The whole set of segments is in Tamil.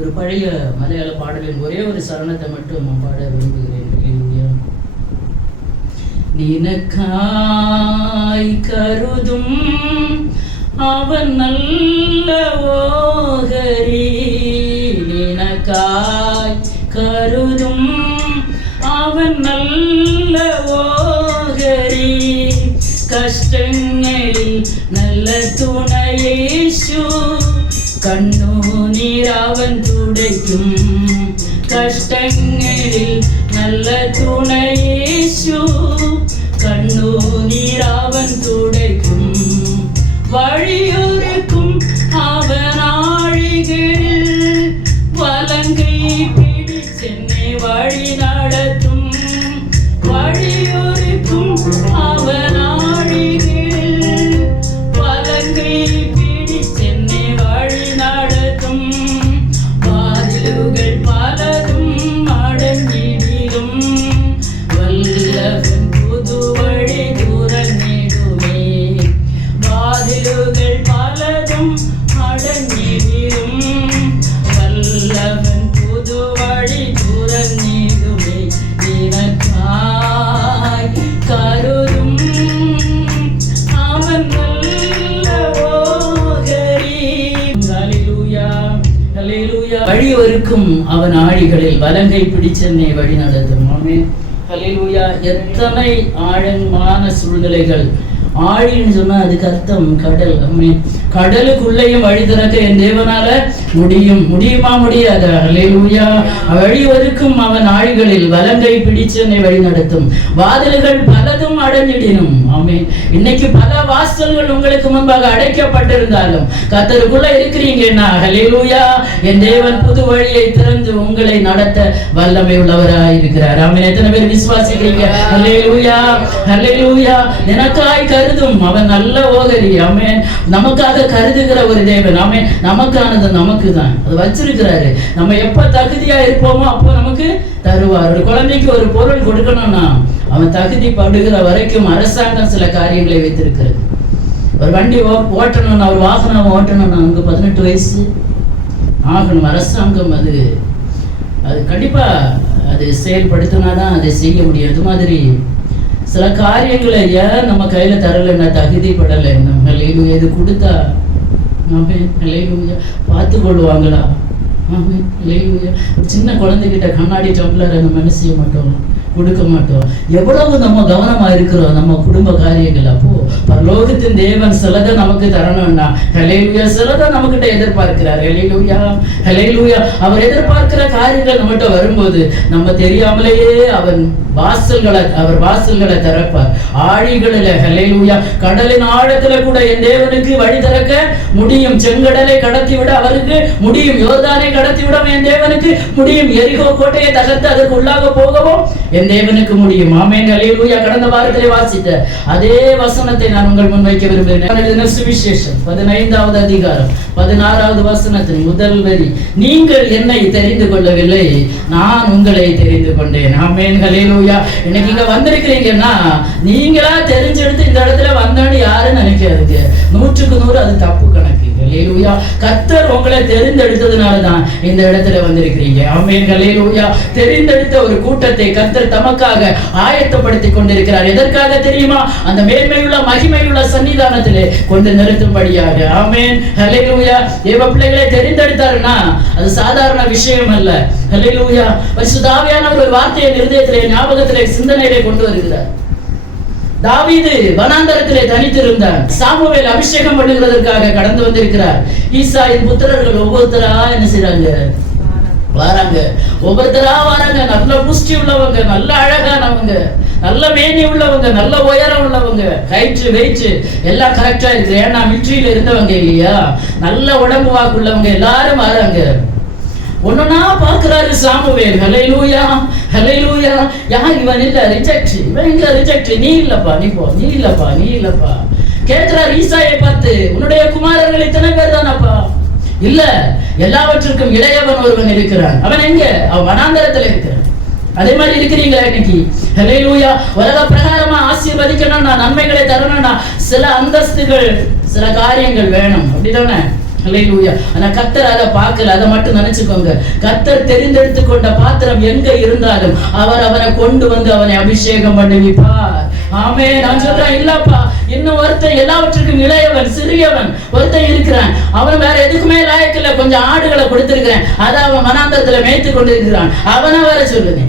ஒரு பழைய மலையாள பாடலின் ஒரே ஒரு சரணத்தை மட்டும் பாட விரும்புகிறேன். நினக்காய் கருதும் அவன் நல்ல ஓகரி, நினக்காய் கருதும் அவன் நல்ல ஓகரி, கஷ்டங்களில் நல்ல துணையேசு, கண்ணீர் அவன் துடைக்கும், கஷ்டங்களில் நல்ல துணையேசு, கண்ணீர் அவன் துடைக்கும், வழியொருக்கும் அவன் ஆழிகளில் வலங்கை பிடிச்சென்னை வழி நடத்தும், வழியொருக்கும் அவன் ஆழிகளில் வலங்கை பிடிச்சென்னை வழி நடத்தும், வாதிலுகள் பலதும் அடங்கிடும், வல்லவன் புது வழி துறந்திடுமே, வாதிலுகள் பலதும் அடங்கிடும், வல்லவன் புது வழி துறந்திடுமே, நினக்காய் கருதும் அவன் நல்ல ஓகரி. ஹல்லேலூயா, ஹல்லேலூயா. வழியொருக்கும் அவன் ஆழிகளில் வலங்கை பிடிச்சென்னை வழி நடத்தும். ஆமென், ஹல்லேலூயா. எத்தனை ஆழமான சூழ்நிலைகள். ஆழின்னு சொன்னா அதுக்கு அர்த்தம் கடல். ஆமென். கடலுக்குள்ளேயும் வழி திறக்க என் தேவனால முடியுமா? முடியாது. ஹல்லேலூயா. வழி ஒருக்கும் அவன் ஆழிகளில் வலங்கை பிடிச்சென்னை வழி நடத்தும், வாதில்கள் பலதும் அடைஞ்சிடினும். ஆமென். இன்னைக்கு பல வாசல்கள் உங்களுக்கு முன்பாக அடைக்கப்பட்டிருந்தாலும் கர்த்தருக்குள்ள இருக்கிறீங்கன்னா, ஹல்லேலூயா, என் தேவன் புது வழியை திறந்து உங்களை நடத்த வல்லமை உள்ளவராய் இருக்கிறார். ஆமென். எத்தனை பேர் விசுவாசிக்கிறீங்க? ஹல்லேலூயா, ஹல்லேலூயா. எனக்காய் கருதும் அவன் நல்ல ஓகரி. ஆமென். நமக்காக கருதுகிற ஒரு தேவன். ஆமென். நமக்கானது நமக்கு தான் அது வச்சிருக்கிறாரு. நம்ம எப்ப தகுதியா இருப்போமோ அப்போ நமக்கு தருவார். ஒரு குழந்தைக்கு ஒரு பொருள் கொடுக்கணும்னா அவன் தகுதி படுகிற வரைக்கும் அரசாங்கம் சில காரியங்களை வைத்திருக்கிறது. ஒரு வண்டி ஓட்டணும்னா, ஒரு வாகனம் ஓட்டணும்னா அங்க 18 வயசு ஆகணும். அரசாங்கம் அது கண்டிப்பா அது செயல்படுத்தினாதான் அதை செய்ய முடியும். அது மாதிரி சில காரியங்களை ஏன் நம்ம கையில தரலைன்னா தகுதிப்படலை. நம்ம இது கொடுத்தா பார்த்து கொள்வாங்களா? ஒரு சின்ன குழந்தைகிட்ட கண்ணாடி டம்ளர் நம்ம என்ன செய்ய மாட்டோம், கொடுக்க மாட்டோம். எவ்வளவு நம்ம கவனமா இருக்கிறோம் நம்ம குடும்ப காரியங்கள். அப்போ பரலோகத்தின் தேவன் சிலதை நமக்கு தரணும்னா ஹல்லேலூயா, சிலதை நம்மகிட்ட எதிர்பார்க்கிறார். ஹல்லேலூயா, ஹல்லேலூயா. அவர் எதிர்பார்க்கிற காரியங்கள் நம்மகிட்ட வரும்போது நம்ம தெரியாமலேயே அவர் வாசல்களை திறப்பார். ஆழிகளில் ஹல்லேலூயா, கடலின் ஆழத்துல கூட என் தேவனுக்கு வழி திறக்க முடியும். செங்கடலை கடத்தி விட அவருக்கு முடியும். யோர்தானை கடத்தி விட என் தேவனுக்கு முடியும். எரிகோ கோட்டையை தகர்த்து அதற்கு உள்ளாக போகவும் என் தேவனுக்கு முடியும். ஆமென், ஹல்லேலூயா. கடந்த வாரத்திலே வாசித்த அதே வசனத்தை நான் உங்கள் முன் வைக்க விரும்புகிறேன். சுவிசேஷம் 15வது அதிகாரம் 16வது வசனத்தின் முதல் வரி, நீங்கள் என்னை தெரிந்து கொள்ளவில்லை, நான் உங்களை தெரிந்து கொண்டேன். ஆமென், ஹல்லேலூயா. இன்னைக்கு இங்க வந்திருக்கிறீங்கன்னா நீங்களா தெரிஞ்செடுத்து இந்த இடத்துல வந்தோன்னு யாரும் நினைக்காதுங்க. 100க்கு 100 அது தப்பு கணக்கு. ஹல்லேலூயா. கர்த்தர் உங்களை தெரிந்தெடுத்ததுனாலதான் இந்த இடத்துல வந்திருக்கிறீங்க. ஆமென், ஹல்லேலூயா. தெரிந்தெடுத்த ஒரு கூட்டத்தை கர்த்தர் தமக்காக ஆயத்தப்படுத்தி கொண்டிருக்கிறார். எதற்காக தெரியுமா? அந்த மேன்மையுள்ள மகிமையுள்ள சன்னிதானத்திலே கொண்டு நிறுத்தும்படியாக. ஆமென், ஹல்லேலூயா. தேவ பிள்ளைகளை தெரிந்தெடுத்தாருன்னா அது சாதாரண விஷயம் அல்ல. ஹல்லேலூயா. பரிசுத்த ஆவியானவர் ஒரு வார்த்தையை இருதயத்திலே, ஞாபகத்திலே, சிந்தனையிலே கொண்டு வருகிறார். தாவீது வனாந்தரத்திலே தனித்திருந்தார். சாமுவேல் அபிஷேகம் பண்ணுகிறதற்காக கடந்து வந்திருக்கிறார். ஈசாயின் புத்திரர்கள் ஒவ்வொருத்தரா என்ன செய்றாங்க? வராங்க. ஒவ்வொருத்தரா வராங்க. நல்ல புஷ்டி உள்ளவங்க, நல்ல அழகானவங்க, நல்ல மேனி உள்ளவங்க, நல்ல உயரம் உள்ளவங்க, ஹைட் வெயிட் எல்லாம் கரெக்டா இருக்கு. ஏன்னா மிலிட்டரியில இருந்தவங்க இல்லையா, நல்ல உடம்பு வாக்குள்ளவங்க எல்லாரும் வராங்க. ஒண்ணுனா பார்க்கிறாரு சாமுவேல். ஹல்லேலூயா, ஹல்லேலூயா. யார் இவன்? இல்ல, ரிஜெக்ட். இவன் இல்ல, ரிஜெக்ட். நீ இல்லப்பா, நீ போ. நீ இல்லப்பா, நீ இல்லப்பா. கேட்கிறார் ஈசாயை பார்த்து, உன்னுடைய குமாரர்கள் இத்தனை பேர் தானப்பா? இல்ல, எல்லாவற்றுக்கும் இளையவன் ஒருவன் இருக்கிறான். அவன் எங்க? அவன் வனாந்தரத்துல இருக்கிறான். அதே மாதிரி இருக்கிறீங்களா இன்னைக்கு? ஹல்லேலூயா. உலக பிரகாரமா ஆசீர்வதிக்கணும்னா, நன்மைகளை தரணும்னா சில அந்தஸ்துகள், சில காரியங்கள் வேணும். அப்படிதானே? ஹல்லேலூயா. ஆனா கர்த்தர் அதை பார்க்கல. அதை மட்டும் நினைச்சுக்கோங்க. கர்த்தர் தெரிந்தெடுத்து கொண்ட பாத்திரம் எங்க இருந்தாலும் அவர் அவனை கொண்டு வந்து அவனை அபிஷேகம் பண்ணுவிப்பார். ஆமே. நான் சொல்றேன், இல்லப்பா, இன்னும் ஒருத்தன் எல்லாவற்றுக்கும் இளையவன் சிறியவன் ஒருத்தன் இருக்கிறான். அவன் வேற எதுக்குமே லாயக்கில்ல. கொஞ்சம் ஆடுகளை கொடுத்திருக்கிறேன், அதை அவன் வனாந்தரத்துல மேய்த்து கொண்டு இருக்கிறான். அவனை வர சொல்லுங்க.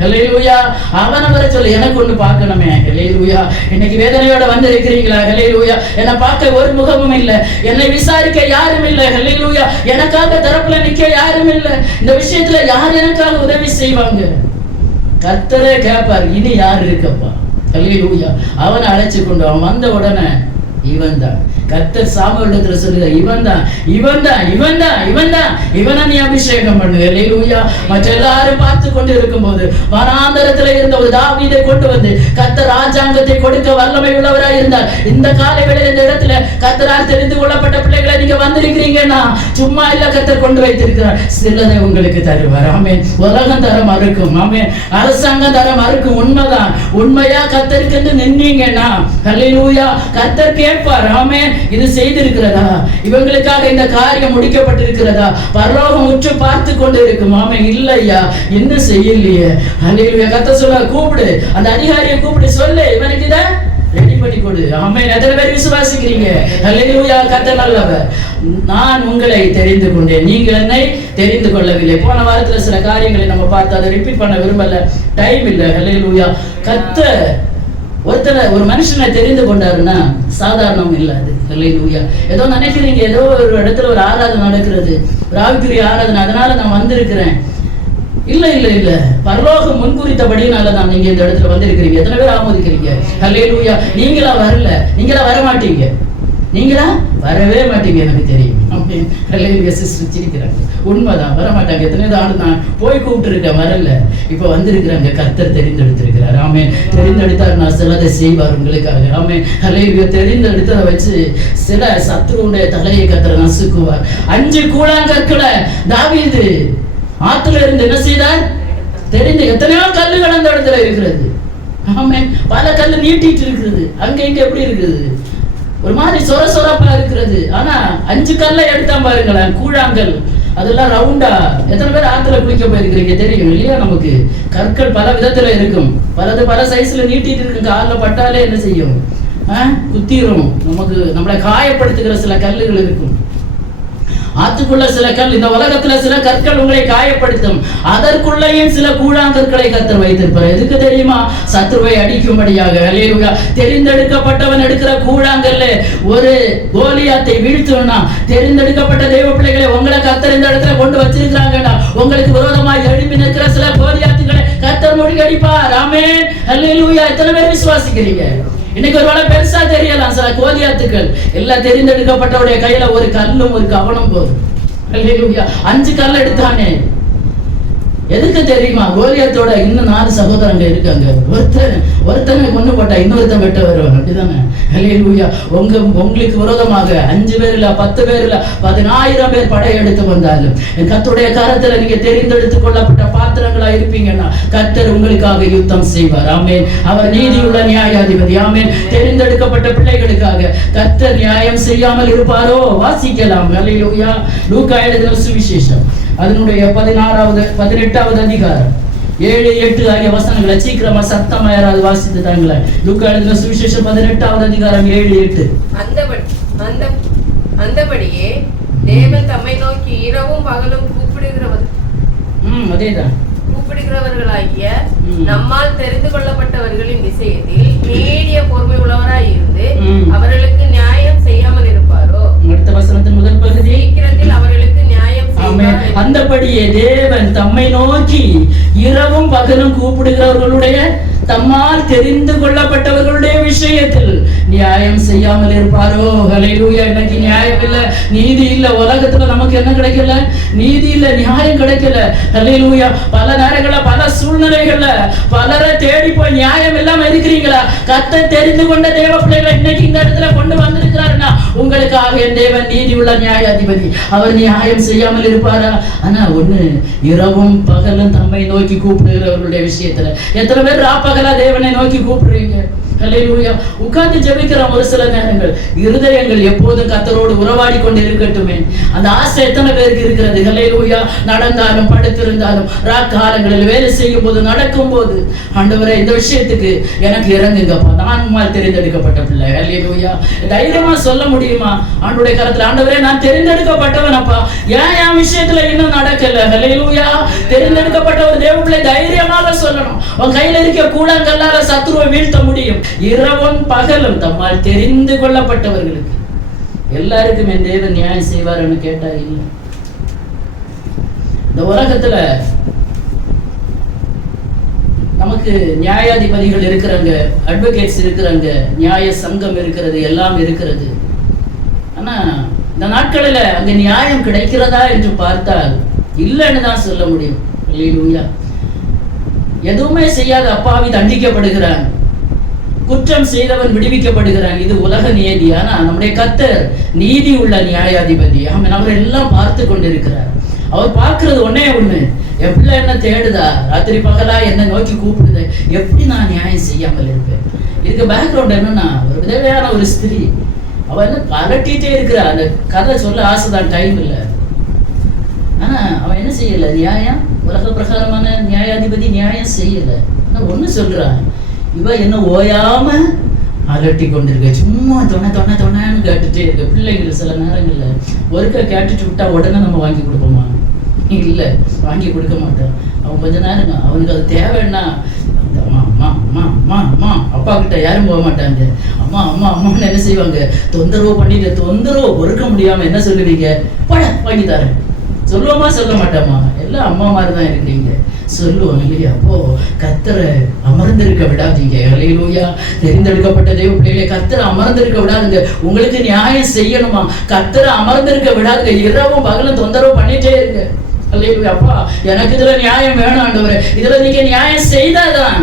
ஹல்லேலூயா. அவனை வர சொல்லு. எனக்கு ஒண்ணு பார்க்கணுமே. ஹல்லேலூயா. இன்னைக்கு வேதனையோட வந்து இருக்கிறீங்களா? ஹல்லேலூயா. என்னை பார்க்க ஒரு முகமும் இல்லை, என்னை விசாரிக்க யாரும் இல்லை. ஹல்லேலூயா. எனக்காக தரப்புல நிக்க யாரும் இல்லை. இந்த விஷயத்துல யார் எனக்காக உதவி செய்வாங்க? கர்த்தரே கேட்பார், இனி யார் இருக்கப்பா? ஹல்லேலூயா. அவனை அழைச்சு கொண்டு அவன் வந்த உடனே இவன் தான். கர்த்தர் சாமுவேலிடத்துல சொல்லுங்க, இவன் தான், இவன் தான், இவன் தான், இவன் தான், இவனை நீ அபிஷேகம் பண்ணு. ஹல்லேலூயா. மற்ற எல்லாரும் பார்த்து கொண்டு இருக்கும்போது வனாந்தரத்துல இருந்த ஒரு தாவீதை கொண்டு வந்து கர்த்தர் ராஜாங்கத்தை கொடுக்க வல்லமை உள்ளவராய் இருந்தார். இந்த காலை வேளையில இந்த இடத்துல கர்த்தரால் தெரிந்து கொள்ளப்பட்ட பிள்ளைகளை நீங்க வந்திருக்கிறீங்கன்னா சும்மா இல்ல, கர்த்தர் கொண்டு வைத்திருக்கிறார். சிலதை உங்களுக்கு தருவார். ஆமென். உலகம் தர மறுக்கும், ஆமென், அரசாங்கம் தர மறுக்கும். உண்மைதான். உண்மையா கர்த்தருக்கு என்று நின்னீங்கன்னா ஹல்லேலூயா, கர்த்தர் கேட்பார். ஆமென். இது செய்திருக்கிறதா? இவங்களுக்காக இந்த காரியம் முடிக்கப்பட்டிருக்கிறதா? பரலோகம் உற்று பார்த்து கொண்டு இருக்கும். ஆமென். இல்லையா, என்ன செய்யலையே? ஹல்லேலூயா. கர்த்தர் சொல்ல, கூப்பிடு, அந்த அதிகாரியை கூப்பிட்டு சொல்லு, இவனுக்கு இதை ரெடி பண்ணி கொடு. ஆமென். எத்தனை பேர் விசுவாசிக்கிறீங்க? ஹல்லேலூயா. கர்த்தர் நல்லவர். நான் உங்களை தெரிந்து கொண்டேன், நீங்கள் என்னை தெரிந்து கொள்ளவில்லை. போன வாரத்துல சில காரியங்களை நம்ம பார்த்து அதை ரிப்பீட் பண்ண விரும்பல, டைம் இல்லை. ஹல்லேலூயா. கர்த்தர் ஒரு மனுஷனை தெரிந்து கொண்டாருன்னா சாதாரணம் இல்லாது. ஹல்லேலூயா. ஏதோ நினைக்கிறீங்க, ஏதோ ஒரு இடத்துல ஒரு ஆராதனை நடக்கிறது, ஒரு ஆவிக்குரிய ஆராதனை, அதனால நான் வந்திருக்கிறேன். இல்ல இல்ல இல்ல, பரலோகம் முன்குறித்தபடினால தான் நீங்க இந்த இடத்துல வந்திருக்கிறீங்க. எத்தனை பேர் ஆமோதிக்கிறீங்க? ஹல்லேலூயா. நீங்களா வரல, நீங்களா வர மாட்டீங்க, நீங்களா வரவே மாட்டீங்க, எனக்கு தெரியும். ஹல்லேலூயா. சிஸ்டர் சிரிக்கிறாங்க. உண்மைதான், வர மாட்டாங்க. எத்தனை ஆண்டு நான் போய் கூப்பிட்டு இருக்கேன், வரல. இப்ப வந்திருக்கிறாங்க. கர்த்தர் தெரிந்தெடுத்திருக்கிறார். ஆமென். தெரிந்தெடுத்தார், நான் சிலதை செய்வார் உங்களுக்காக. ஆமென். ஹல்லேலூயா. தெரிந்தெடுத்ததை வச்சு சில சத்துருடைய தலையை கர்த்தர் நசுக்குவார். 5 கூழாங்கற்களை தாவீது ஆத்துல இருந்து என்ன செய்தார்? தெரிந்து. எத்தனையோ கல்லுகள் அந்த இடத்துல இருக்கிறது. ஆமென். பல கல்லு நீட்டிட்டு இருக்கிறது. அங்க இங்க எப்படி இருக்குது? ஒரு மாதிரி சொரப்பா இருக்கிறது. ஆனா 5 கல்லை எடுத்தா பாருங்களேன், கூழாங்கல், அதெல்லாம் ரவுண்டா. எத்தனை பேர் ஆத்துல குளிக்க போயிருக்கிறீங்க? தெரியும் இல்லையா? நமக்கு கற்கள் பல விதத்துல இருக்கும், பலது பல சைஸ்ல நீட்டிட்டு இருக்கு. காலில் பட்டாலே என்ன செய்யும்? குத்திரும். நமக்கு நம்மளை காயப்படுத்துகிற சில கல்லுகள் இருக்கும். ஆத்துக்குள்ள சில கல், இந்த உலகத்துல சில கற்கள் உங்களை காயப்படுத்தும். அதற்குள்ளேயும் சில கூழாங்கற்களை கர்த்தர் வைத்திருப்பார். எதுக்கு தெரியுமா? சத்துருவை அடிக்கும்படியாக. ஹல்லேலூயா. தெரிந்தெடுக்கப்பட்டவன் எடுக்கிற கூழாங்கல்ல ஒரு கோலியாத்தை வீழ்த்தணும்னா, தெரிந்தெடுக்கப்பட்ட தேவ பிள்ளைகளை உங்களை கர்த்தர் இந்த இடத்துல கொண்டு வச்சிருக்கிறாங்கன்னா, உங்களுக்கு விரோதமாக எழுப்பி நிற்கிற சில கோலியாத்துகளை கர்த்தர் முறியடிப்பார். ஆமென். ஹல்லேலூயா. எத்தனை பேர் விசுவாசிக்கிறீங்க? இன்னைக்கு ஒரு வேளை பெருசா தெரியலாம் சில கோலியாத்துக்கள். எல்லாம் தெரிந்தெடுக்கப்பட்டவருடைய கையில ஒரு கல்லும் ஒரு கவனம் போதும். ஹல்லேலூயா. 5 கல் எடுத்தானே, எதுக்கு தெரியுமா? கோலியாத்தோட இன்னும் 4 சகோதரங்க இருக்காங்க. ஒருத்தனை கொண்டு போட்டா இன்னொருத்தன் வெட்ட வருவாங்க. அப்படிதானே? ஹல்லேலூயா. உங்களுக்கு விரோதமாக 5 பேர் இல்ல, 10 பேர் இல்ல, 10,000 பேர் படையெடுத்து வந்தாலும் கர்த்தருடைய கரத்துல நீங்க தெரிந்தெடுத்து கொள்ளப்பட்ட பாத்திரங்களா இருப்பீங்கன்னா கர்த்தர் உங்களுக்காக யுத்தம் செய்வார். ஆமென். அவர் நீதியுள்ள நியாயாதிபதி. ஆமென். தெரிந்தெடுக்கப்பட்ட பிள்ளைகளுக்காக கர்த்தர் நியாயம் செய்யாமல் இருப்பாரோ? வாசிக்கலாம். ஹல்லேலூயா. லூக்கா எழுதின சுவிசேஷம் அதனுடைய 18வது அதிகாரம் 7, 8 ஆகிய வசனங்களை சீக்கிரமா சத்தமா யாராவது வாசித்து தாங்களே. லூக்கா எழுதின சுவிசேஷம் 18வது அதிகாரம் 7, 8. அந்தபடியே தேவன் தம்மை நோக்கி இரவும் பகலும் கூப்பிடுகிறவர்களாகிய நம்மால் தெரிந்து கொள்ளப்பட்டவர்களின் விஷயத்தில் நீடிய பொறுமை உள்ளவராய் இருந்து அவர்களுக்கு நியாயம் செய்யாமல் இருப்பாரோ? அடுத்த வசனத்தின் முதல் பகுதி, சீக்கிரத்தில் அவர்களுக்கு நியாயம் செய்வார். அந்தபடியே தேவன் தம்மை நோக்கி இரவும் பகலும் கூப்பிடுகிறவர்களுடைய தம்மால் தெரிந்து கொள்ளப்பட்டவர்களுடைய விஷயத்தில் நியாயம் செய்யாமல் இருப்பாரோ? ஹல்லேலூயா. இன்னைக்கு நியாயம் இல்ல, நீதி இல்ல. உலகத்துல நமக்கு என்ன கிடைக்கல? நீதி இல்ல, நியாயம் கிடைக்கல. ஹல்லேலூயா. பல நேரங்கள்ல பல சூழ்நிலைகள்ல பலரை தேடி போய் நியாயம் இல்லாம இருக்கிறீங்களா? கர்த்தர் தெரிந்து கொண்ட தேவ பிள்ளைகளை இன்னைக்கு இந்த இடத்துல கொண்டு வந்திருக்கிறாருன்னா உங்களுக்காக என் தேவன் நீதி உள்ள நியாயாதிபதி. அவர் நியாயம் செய்யாமல் இருப்பாரா? ஆனா ஒண்ணு, இரவும் பகலும் தம்மை நோக்கி கூப்பிடுகிறவர்களுடைய விஷயத்துல எத்தனை பேர் ராப்பகலா தேவனை நோக்கி கூப்பிடுறீங்க? ஹல்லேலூயா. உட்கார்ந்து ஜெபிக்கிறோம் ஒரு சில நேரங்கள். இருதயங்கள் எப்போதும் கர்த்தரோடு உறவாடி கொண்டு இருக்கட்டுமே. அந்த ஆசை எத்தனை பேருக்கு இருக்கிறது? ஹல்லேலூயா. நடந்தாலும் படுத்திருந்தாலும் ராக்காலங்களில் வேலை செய்யும் போது நடக்கும் போது, ஆண்டவரே இந்த விஷயத்துக்கு எனக்கு இறங்குங்கப்பா, நான் உம்மால் தெரிந்தெடுக்கப்பட்ட பிள்ளை. ஹல்லேலூயா. தைரியமா சொல்ல முடியுமா ஆண்டவருடைய கரத்துல? ஆண்டவரே நான் தெரிந்தெடுக்கப்பட்டவன் அப்பா, ஏன் என் விஷயத்துல இன்னும் நடக்கல? ஹல்லேலூயா. தெரிந்தெடுக்கப்பட்ட ஒரு தேவ பிள்ளை தைரியமாக சொல்லணும். உன் கையில இருக்க கூழாங்கல்லால சத்துருவை வீழ்த்த முடியும். இரவும் பகலும் தம்மால் தெரிந்து கொள்ளப்பட்டவர்களுக்கு எல்லாருக்கும் என் தேவன் நியாயம் செய்வார்னு கேட்டா இல்லை. இந்த உலகத்துல நமக்கு நியாயாதிபதிகள் இருக்கிறாங்க, அட்வொகேட்ஸ் இருக்கிறாங்க, நியாய சங்கம் இருக்கிறது, எல்லாம் இருக்கிறது. ஆனா இந்த நாட்களில் அங்க நியாயம் கிடைக்கிறதா என்று பார்த்தால் இல்லைன்னு தான் சொல்ல முடியும். அல்லேலூயா. எதுவுமே செய்யாத அப்பாவி தண்டிக்கப்படுகிறான், குற்றம் செய்தவன் விடுவிக்கப்படுகிறான். இது உலக நியதி. ஆனா நம்முடைய கர்த்தர் நீதி உள்ள நியாயாதிபதி. அவர் எல்லாம் பார்த்து கொண்டிருக்கிறார். அவர் பார்க்கிறது ஒன்னே ஒண்ணு, என் பிள்ளை என்ன தேடுதா, ராத்திரி பகலா என்ன நோக்கி கூப்பிடுது, எப்படி நான் நியாயம் செய்யாமல் இருப்பேன்? இதுக்கு பேக்ரவுண்ட் என்னன்னா, ஒரு விதவையான ஒரு ஸ்திரீ, அவ என்ன அலட்டிட்டே இருக்கிறா. அந்த கதை சொல்ல ஆசைதான், டைம் இல்லை. ஆனா அவன் என்ன செய்யல? நியாயம், உலக பிரகாரமான நியாயாதிபதி நியாயம் செய்யல. ஒண்ணு சொல்றான், இவ என்ன ஓயாம அலட்டி கொண்டிருக்க, சும்மா தொண்ணு கேட்டுட்டே இருக்க. பிள்ளைகள் சில நேரங்கள்ல ஒருக்க கேட்டுட்டு விட்டா உடனே நம்ம வாங்கி கொடுப்போமா? இல்ல, வாங்கி கொடுக்க மாட்டோம். அவன் கொஞ்ச நேரம் அவனுக்கு அது தேவைன்னா அப்பா கிட்ட யாரும் போக மாட்டாங்க. அம்மா அம்மா அம்மான்னு என்ன செய்வாங்க? தொந்தரவு பண்ணிட்டு, தொந்தரவு பொறுக்க முடியாம என்ன சொல்லுவீங்க? பட வாங்கி தரேன் சொல்லுவோமா? சொல்ல மாட்டோமா? எல்லாம் அம்மா மாதிரிதான் இருக்கிறீங்க, சொல்லுவோம் இல்லையா? அப்போ கர்த்தரை அமர்ந்திருக்க விடாதீங்க. அல்லேலூயா. தெரிந்தெடுக்கப்பட்ட தேவ பிள்ளைகளே, கர்த்தரை அமர்ந்திருக்க விடாதுங்க. உங்களுக்கு நியாயம் செய்யணுமா? கர்த்தரை அமர்ந்திருக்க விடாதுங்க. இரவும் பகலும் தொந்தரவு பண்ணிட்டே இருங்க. அல்லேலூயா. அப்பா எனக்கு இதுல நியாயம் வேணும் ஆண்டவரே, இதுல நீங்க நியாயம் செய்தாதான்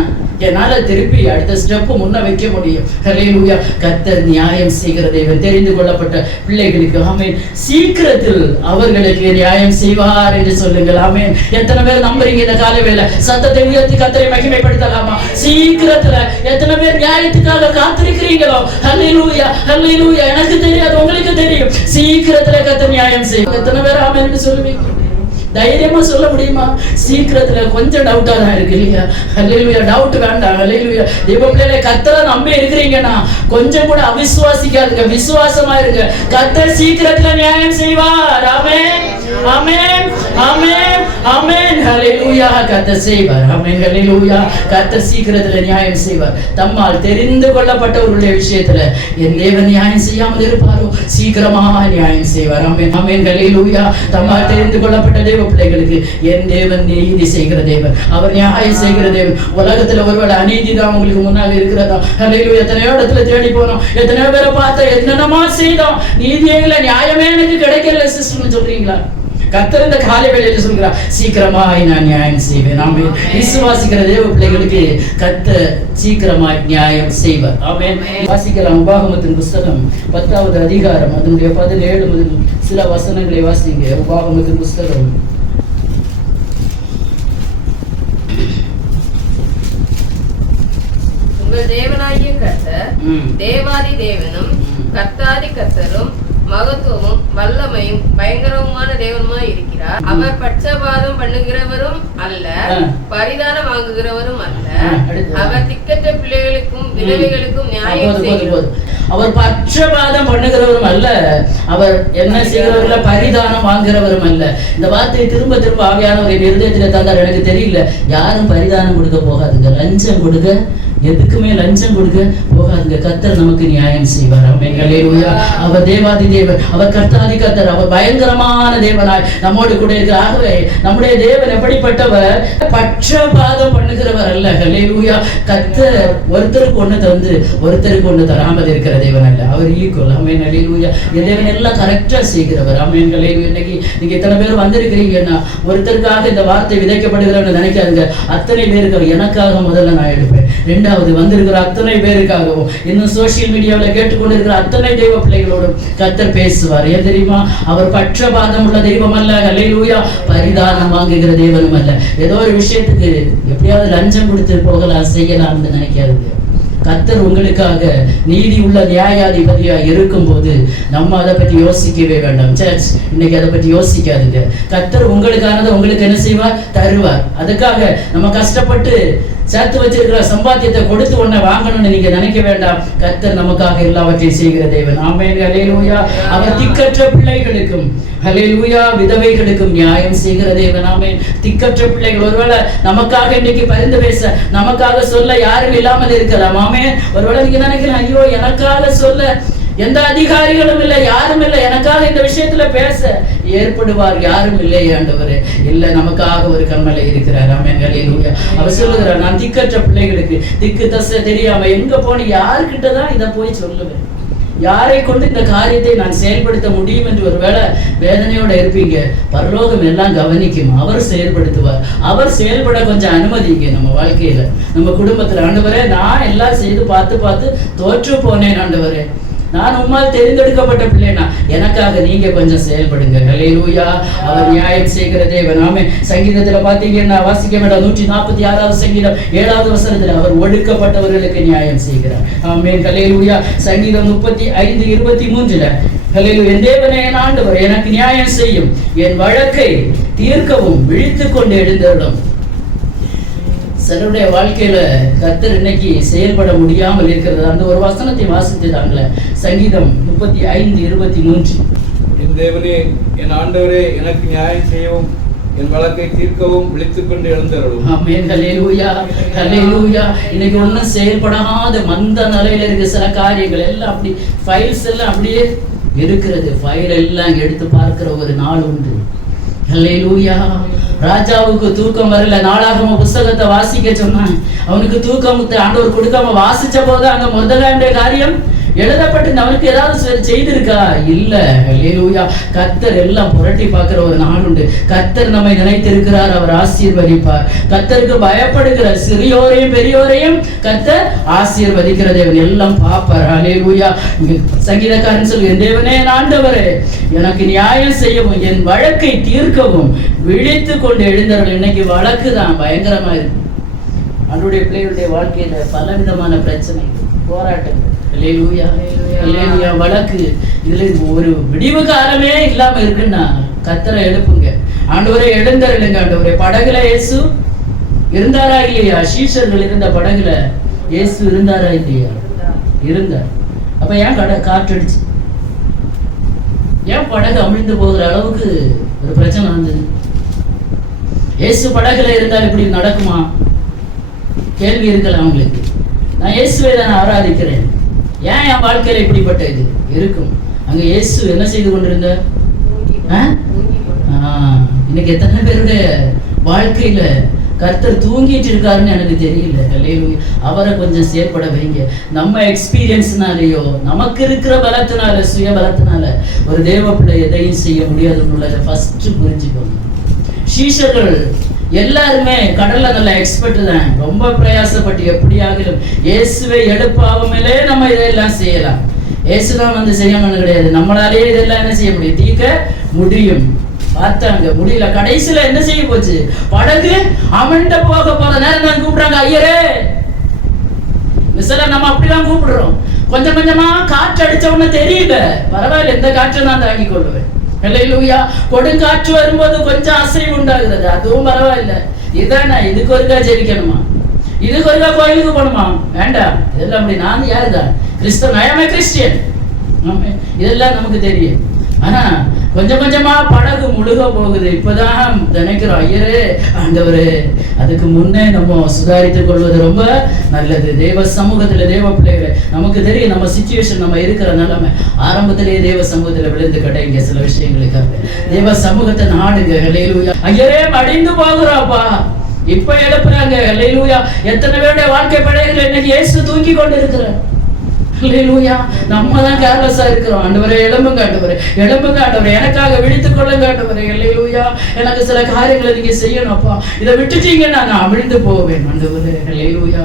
என்னால திருப்பி அடுத்த ஸ்டெப் முன்ன வைக்க முடியும். ஹல்லேலூயா. கர்த்தர் நியாயம் செய்கிற தேவன். தெரிந்து கொள்ளப்பட்ட பிள்ளைகளுக்கு ஆமென், சீக்கிரத்தில் அவர்களுக்கு நியாயம் செய்வார் என்று சொல்லுங்கள். ஆமென். எத்தனை பேர் நம்புறீங்க? இந்த காலை வேளை சத்தத்தை உயர்த்தி கர்த்தரை மகிமைப்படுத்தலாமா? சீக்கிரத்துல எத்தனை பேர் நியாயத்துக்காக காத்திருக்கிறீங்களோ? ஹல்லேலூயா, ஹல்லேலூயா. எனக்கு தெரியாது, உங்களுக்கு தெரியும். சீக்கிரத்துல கர்த்தர் நியாயம் செய்வார். எத்தனை பேர் ஆமென் என்று சொல்லுவீங்க? தைரியமா சொல்ல முடியுமா? சீக்கிரத்துல கொஞ்சம் டவுட்டா தான் இருக்கு இல்லையா? அல்லேலூயா. டவுட் வேண்டாம். அல்லேலூயா. தேவ பிள்ளைகளே, கர்த்தரை நம்பி இருக்கிறீங்கன்னா கொஞ்சம் கூட அவிசுவாசிக்காதுங்க, விசுவாசமா இருங்க. கர்த்தர் சீக்கிரத்துல நியாயம் செய்வார். ஆமென், ஆமென், ஆமென், ஆமென். ஹல்லேலூயா. கர்த்தர் செய்வார். ஆமென், ஹல்லேலூயா. கர்த்தர் சீக்கிரத்துல நியாயம் செய்வார். தம்மால் தெரிந்து கொள்ளப்பட்டவர்களுடைய விஷயத்துல என் தேவன் நியாயம் செய்யாமல் இருப்பாரோ? சீக்கிரமா நியாயம் செய்வார். ஆமென், ஆமென், ஹல்லேலூயா. தம்மால் தெரிந்து கொள்ளப்பட்ட தேவ பிள்ளைகளுக்கு என் தேவன் நீதி செய்கிற தேவன், அவர் நியாயம் செய்கிற தேவன். உலகத்துல ஒருவேளை அநீதி தான் உங்களுக்கு முன்னாக இருக்கிறதா? ஹல்லேலூயா. எத்தனையோ இடத்துல தேடி போனோம், எத்தனையோ பேரை பார்த்தா, என்னென்னமா செய்தோம், நீதியே இல்லை, நியாயமே எனக்கு கிடைக்கல சிஸ்டர்னு சொல்றீங்களா? கர்த்தர் இந்த காலை வேளையில சொல்கிறார், சீக்கிரமாய் நான் நியாயம் செய்வேன். ஆமென். விசுவாசிக்கிற தேவ பிள்ளைகளுக்கு கர்த்தர் சீக்கிரமாய் நியாயம் செய்வார். ஆமென். வாசிக்கலாம். உபாகமத்தின் புஸ்தகம் 10வது அதிகாரம் அதனுடைய 17 முதல் சில வசனங்களை வாசிங்க. உபாகமத்தின் புஸ்தகம் உங்கள் தேவனாகிய கர்த்தர் தேவாதி தேவனும் கர்த்தாதி கர்த்தரும் மகத்துவமும் வல்லமையும் பயங்கரமான தேவனுமாய் இருக்கிறார். அவர் பட்சபாதம் பண்ணுகிறவரும் அல்ல, பரிதானம் வாங்குகிறவரும் அல்ல. அவர் திக்கற்ற பிள்ளைகளுக்கும் விதவைகளுக்கும் நியாயம் செய்கிறார். அவர் பட்சபாதம் பண்ணுகிறவரும் அல்ல, அவர் என்ன செய்கிறவர்கள பரிதானம் வாங்குகிறவரும் அல்ல. இந்த வார்த்தையை திரும்ப திரும்ப ஆவியானவர் என் இருதயத்தில் தந்தார். எனக்கு தெரியல, யாரும் பரிதானம் கொடுக்க போகாதுங்க, லஞ்சம் கொடுக்க, எதுக்குமே லஞ்சம் கொடுக்க போகாதுங்க. கர்த்தர் நமக்கு நியாயம் செய்வார். ஆமென், ஹல்லேலூயா. அவர் தேவாதி தேவன், அவர் கர்த்தாதி கர்த்தர், அவர் பயங்கரமான தேவனாய் நம்மோடு கூட இருக்கிறார். ஆகவே நம்முடைய தேவன் எப்படிப்பட்டவர்? பட்சபாதம் பண்ணுகிறவர் அல்ல. ஹல்லேலூயா. கர்த்தர் ஒருத்தருக்கு ஒண்ணு தந்து ஒருத்தருக்கு ஒண்ணு தராமல் இருக்கிற தேவன் அல்ல, அவர் ஈக்குவல். ஆமென், ஹல்லேலூயா. என் தேவன் எல்லாம் கரெக்டா செய்கிறவர். ஆமென், ஹல்லேலூயா. இன்னைக்கு நீங்க எத்தனை பேர் வந்திருக்கிறீங்கன்னா ஒருத்தருக்காக இந்த வார்த்தை விதைக்கப்படுகிறவன்னு நினைக்காதுங்க. அத்தனை பேருக்கு எனக்காக முதல்ல நான் எடுப்பேன். ரெண்டாவது வந்திருக்கிற அத்தனை பேருக்காகவும், இன்னும் சோசியல் மீடியாவில் கேட்டுக்கொண்டிருக்கிற அத்தனை தெய்வ பிள்ளைகளோடும் கர்த்தர் பேசுவார். ஏன் தெரியுமா? அவர் பட்சபாதம் உள்ள தெய்வம் அல்ல. ஹல்லேலூயா. பரிதானம் வாங்குகிற தேவனும் அல்ல. ஏதோ ஒரு விஷயத்துக்கு எப்படியாவது லஞ்சம் கொடுத்து போகலாம், செய்யலாம்னு நினைக்காதுங்க. கர்த்தர் உங்களுக்காக நீதி உள்ள நியாயாதிபதியா இருக்கும் போது நம்ம அதை பற்றி யோசிக்கவே வேண்டாம். சர்ச் இன்னைக்கு அதை பற்றி யோசிக்காதுங்க. கர்த்தர் உங்களுக்கானதை உங்களுக்கு என்ன செய்வார்? தருவார். அதுக்காக நம்ம கஷ்டப்பட்டு சேர்த்து வச்சிருக்கிற சம்பாத்தியத்தை கொடுத்து உடனே வாங்கணும்னு நீங்க நினைக்க வேண்டாம். கர்த்தர் நமக்காக எல்லாவற்றையும் செய்கிற தேவன். ஆமென், ஹல்லேலூயா. அவர் திக்கற்ற பிள்ளைகளுக்கும், ஹல்லேலூயா, விதவைகளுக்கும் நியாயம் செய்கிற தேவன். ஆமென். திக்கற்ற பிள்ளைகள், ஒருவேளை நமக்காக இன்னைக்கு பரிந்து பேச, நமக்காக சொல்ல யாரும் இல்லாமல் இருக்கலாம். ஆமென். ஒருவேளை நீங்க நினைக்கலாம், ஐயோ எனக்காக சொல்ல எந்த அதிகாரிகளும் இல்லை, யாரும் இல்லை, எனக்காக இந்த விஷயத்துல பேச ஏற்படுவார் யாரும் இல்லை ஆண்டவரே. இல்ல, நமக்காக ஒரு கண்மலை இருக்கிறார். ஆமென், ஹல்லேலூயா. அவர் சொல்லுகிறார், நான் திக்கற்ற பிள்ளைகளுக்கு திக்கு தசை தெரியாம எங்க போன யார்கிட்டதான் இதை போய் சொல்லுவேன், யாரை கொண்டு இந்த காரியத்தை நான் செயல்படுத்த முடியும் என்று ஒருவேளை வேதனையோட இருப்பீங்க. பரலோகம் எல்லாம் கவனிக்கும், அவர் செயல்படுத்துவார். அவர் செயல்பட கொஞ்சம் அனுமதிங்க நம்ம வாழ்க்கையில, நம்ம குடும்பத்துல. ஆண்டவரே, நான் எல்லாம் செய்து பார்த்து தோற்று போனேன் ஆண்டவரே, நான் உம்மால் தெரிந்தெடுக்கப்பட்ட பிள்ளைனா எனக்காக நீங்க கொஞ்சம் செயல்படுங்க. ஹல்லேலூயா. அவர் நியாயம் செய்கிற தேவன். ஆமென். சங்கீதத்துல பாத்தீங்கன்னா வாசிக்க வேண்டாம், 146வது சங்கீதம் 7வது வசனத்துல அவர் ஒடுக்கப்பட்டவர்களுக்கு நியாயம் செய்கிறார். ஆமென், ஹல்லேலூயா. சங்கீதம் 35:23 ஹல்லேலூயா. என் தேவனே, என் ஆண்டவர் எனக்கு நியாயம் செய்யும், என் வழக்கை தீர்க்கவும் விழித்துக் கொண்டு எழுந்தருளும். சிலருடைய வாழ்க்கையில கர்த்தர் இன்னைக்கு செயல்பட முடியாமல் இருக்கிறது. அந்த ஒரு வசனத்தை வாசித்துதாங்களே, சங்கீதம் 35:23. என் தேவனே, என் ஆண்டவரே எனக்கு நியாயம் செய்யவும், என் வழக்கை தீர்க்கவும் விழித்துக் கொண்டு எழுந்தருளும். ஆமென், ஹல்லேலூயா, ஹல்லேலூயா. இன்னைக்கு ஒன்றும் செயல்படாத மந்த நிலையில இருக்க சில காரியங்கள் எல்லாம் அப்படி ஃபைல்ஸ் எல்லாம் அப்படியே இருக்கிறது. ஃபைல் எல்லாம் எடுத்து பார்க்கிற ஒரு நாள் உண்டு. ஹல்லேலூயா. ராஜாவுக்கு தூக்கம் வரல, நாளாகம புஸ்தகத்தை வாசிக்க சொன்னான். அவனுக்கு தூக்கத்தை ஆண்டவர் கொடுக்காம வாசிச்ச போது அங்க மொர்தெகாயுடைய காரியம் எழுதப்பட்டு அவனுக்கு ஏதாவது செய்திருக்கா? இல்ல. ஹல்லேலூயா. கர்த்தர் எல்லாம் புரட்டி பார்க்கிற ஒரு நாள் உண்டு. கர்த்தர் நம்மை நினைத்திருக்கிறார், அவர் ஆசீர்வதிப்பார். கர்த்தருக்கு பயப்படுகிற சிறியோரையும் பெரியோரையும் கர்த்தர் ஆசீர்வதிக்கிற தேவன், எல்லாம் பார்ப்பார். ஹல்லேலூயா. சங்கீதக்காரன் சொல்லு, என் தேவனே, என் ஆண்டவரே எனக்கு நியாயம் செய்யவும், என் வழக்கை தீர்க்கவும் விழித்து கொண்டு எழுந்தவர்கள். இன்னைக்கு வழக்கு தான் பயங்கரமா இருக்கு. அவருடைய பிள்ளைகளுடைய வாழ்க்கையில பலவிதமான பிரச்சனை, போராட்டங்கள். ஹல்லேலூயா, ஹல்லேலூயா. வழக்கு, இதுல ஒரு விடிவு காலமே இல்லாம இருக்குன்னா கர்த்தரை எழுப்புங்க. ஆண்டவரே எழுந்தருளுங்க. ஆண்டவரே, படகுல இயேசு இருந்தாரா இல்லையா? சீஷர்கள் இருந்த படகுல இயேசு இருந்தாரா இல்லையா? இருந்தார். அப்ப ஏன் காற்றடிச்சு, ஏன் படகு அமிழ்ந்து போகிற அளவுக்கு ஒரு பிரச்சனை வந்தது? இயேசு படகுல இருந்தால் இப்படி நடக்குமா? கேள்வி இருக்கலாம் அவங்களுக்கு. நான் இயேசுவை தான் ஆராதிக்கிறேன், ஏன் என் வாழ்க்கையில இப்படிப்பட்ட இது இருக்கும்? அங்க இயேசு என்ன செய்து கொண்டிருந்தார்? இன்னைக்கு எத்தனை பேருடைய வாழ்க்கையில கர்த்தர் தூங்கிட்டு இருக்காருன்னு எனக்கு தெரியல. ஹல்லேலூயா. அவரை கொஞ்சம் செயற்பட வைங்க. நம்ம எக்ஸ்பீரியன்ஸ்னாலேயோ நமக்கு இருக்கிற பலத்தினால, சுய பலத்தினால ஒரு தேவ பிள்ளை எதையும் செய்ய முடியாதுன்னு ஃபர்ஸ்ட் புரிஞ்சுக்கோங்க. சீஷர்கள் எல்லாருமே கடல்ல நல்ல எக்ஸ்பர்ட் தான். ரொம்ப பிரயாசப்பட்டு எப்படியாகிலும் இயேசுவை எழுப்பாவமேலே நம்ம இதெல்லாம் செய்யலாம். இயேசுதான் வந்து செய்யணும்னு கிடையாது. நம்மளாலேயே இதெல்லாம் என்ன செய்ய முடியும்? தீர்க்க முடியும். பார்த்தாங்க, முடியல. கடைசியில என்ன செய்ய போச்சு? படகு அமண்ட போக போற நேரம் தான் கூப்பிடுறாங்க, ஐயரே. மிஸ்ல நம்ம அப்படிதான் கூப்பிடுறோம். கொஞ்சம் கொஞ்சமா காற்று அடிச்ச உடனே தெரியல, பரவாயில்ல, இந்த காற்றை நான் தாங்கி கொள்ளுவேன். ஹல்லேலூயா. கொடுங்காற்று வரும்போது கொஞ்சம் அசைவு உண்டாகிறது, அதுவும் பரவாயில்ல. இதானே, இதுக்கு ஒருக்கா ஜெபிக்கணுமா? இதுக்கு ஒருக்கா கோயிலுக்கு போகணுமா? வேண்டாம். இதெல்லாம் அப்படி நான் யாருதான் கிறிஸ்தவன், ஐ அம் எ கிறிஸ்டியன். இதெல்லாம் நமக்கு தெரியும். ஆனா கொஞ்சம் கொஞ்சமா படகு முழுக போகுது. இப்பதான் நினைக்கிறோம், ஐயரே, ஆண்டவரே. அதுக்கு முன்னே நம்ம சுதாரித்துக் கொள்வது ரொம்ப நல்லது. தேவ சமூகத்துல, தேவ பிள்ளைகளை, நமக்கு தெரியும் நம்ம சிச்சுவேஷன், நம்ம இருக்கிற நிலைமை. ஆரம்பத்திலேயே தேவ சமூகத்துல விழுந்து கிடைங்க சில விஷயங்களுக்காக. தேவ சமூகத்தை நாடுங்க. ஹல்லேலூயா. ஐயரே, மடிந்து போகிறோம்ப்பா, இப்ப எழுப்புறாங்க. ஹல்லேலூயா. எத்தனை பேருடைய வாழ்க்கை படைகள் இன்னைக்கு இயேசு தூக்கி கொண்டு இருக்கிறார். ஹல்லேலூயா. நம்ம தான் கேர்லெஸ்ஸா இருக்கிறோம். ஆண்டவரே, எழும்புங்க ஆண்டவரே, எழும்புங்க ஆண்டவரே, எனக்காக விழித்துக் கொள்ளுங்க ஆண்டவரே. ஹல்லேலூயா. எனக்கு சில காரியங்களை நீங்க செய்யணும்ப்பா, இதை விட்டுட்டீங்கன்னா நான் அமிழ்ந்து போவேன் ஆண்டவரே. ஹல்லேலூயா.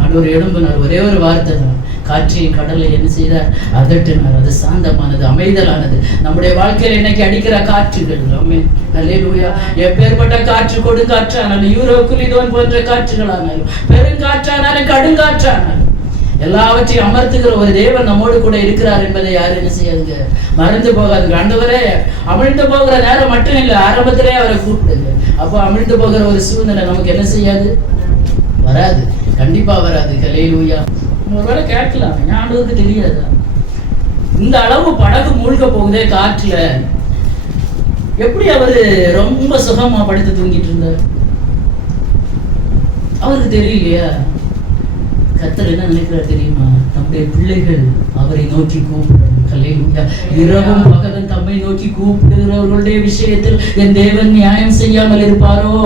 ஆண்டவர் எழும்புனார். ஒரே ஒரு வார்த்தை தான். காற்றையும் கடலை என்ன செய்தார்? அதட்டினார். அது சாந்தமானது, அமைதலானது. நம்முடைய வாழ்க்கையில இன்னைக்கு அடிக்கிற காற்றுகள், ஆமென், ஹல்லேலூயா, எப்பேற்பட்ட காற்று, கொடுங்காற்றானாலும், யூரோக்குலிதோன் போன்ற காற்றுகளானாலும், பெருங்காற்றானாலும், கடுங்காற்றானாலும், எல்லாவற்றையும் அமர்த்துகிற ஒரு தேவன் நம்மோடு கூட இருக்கிறார் என்பதை யாரும் என்ன செய்யாதுங்க, மறந்து போகாதுங்க. ஆண்டவரே, அமிழ்ந்து போகிற நேரம் மட்டும் இல்லை, ஆரம்பத்திலே அவரை கூப்பிடுங்க. அப்போ அமிழ்ந்து போகிற ஒரு சூழ்நிலை நமக்கு என்ன செய்யாது, வராது, கண்டிப்பா வராது. ஹல்லேலூயா. ஒருவேளை கேட்கலாம், ஆண்டவருக்கு தெரியாதா இந்த அளவு படகு மூழ்க போகுதே காற்றுல, எப்படி அவரு ரொம்ப சுகமா படுத்து தூங்கிட்டு இருந்தார்? அவருக்கு தெரியலையா? கர்த்தர் என்ன நினைக்கிறார் தெரியுமா? நம்முடைய பிள்ளைகள் அவரை நோக்கி கூப்பிடணும். ஹல்லேலூயா. இரவும் பகலும் தம்மை நோக்கி கூப்பிடுகிறவர்களுடைய விஷயத்தில் என் தேவன் நியாயம் செய்யாமல் இருப்பாரோ?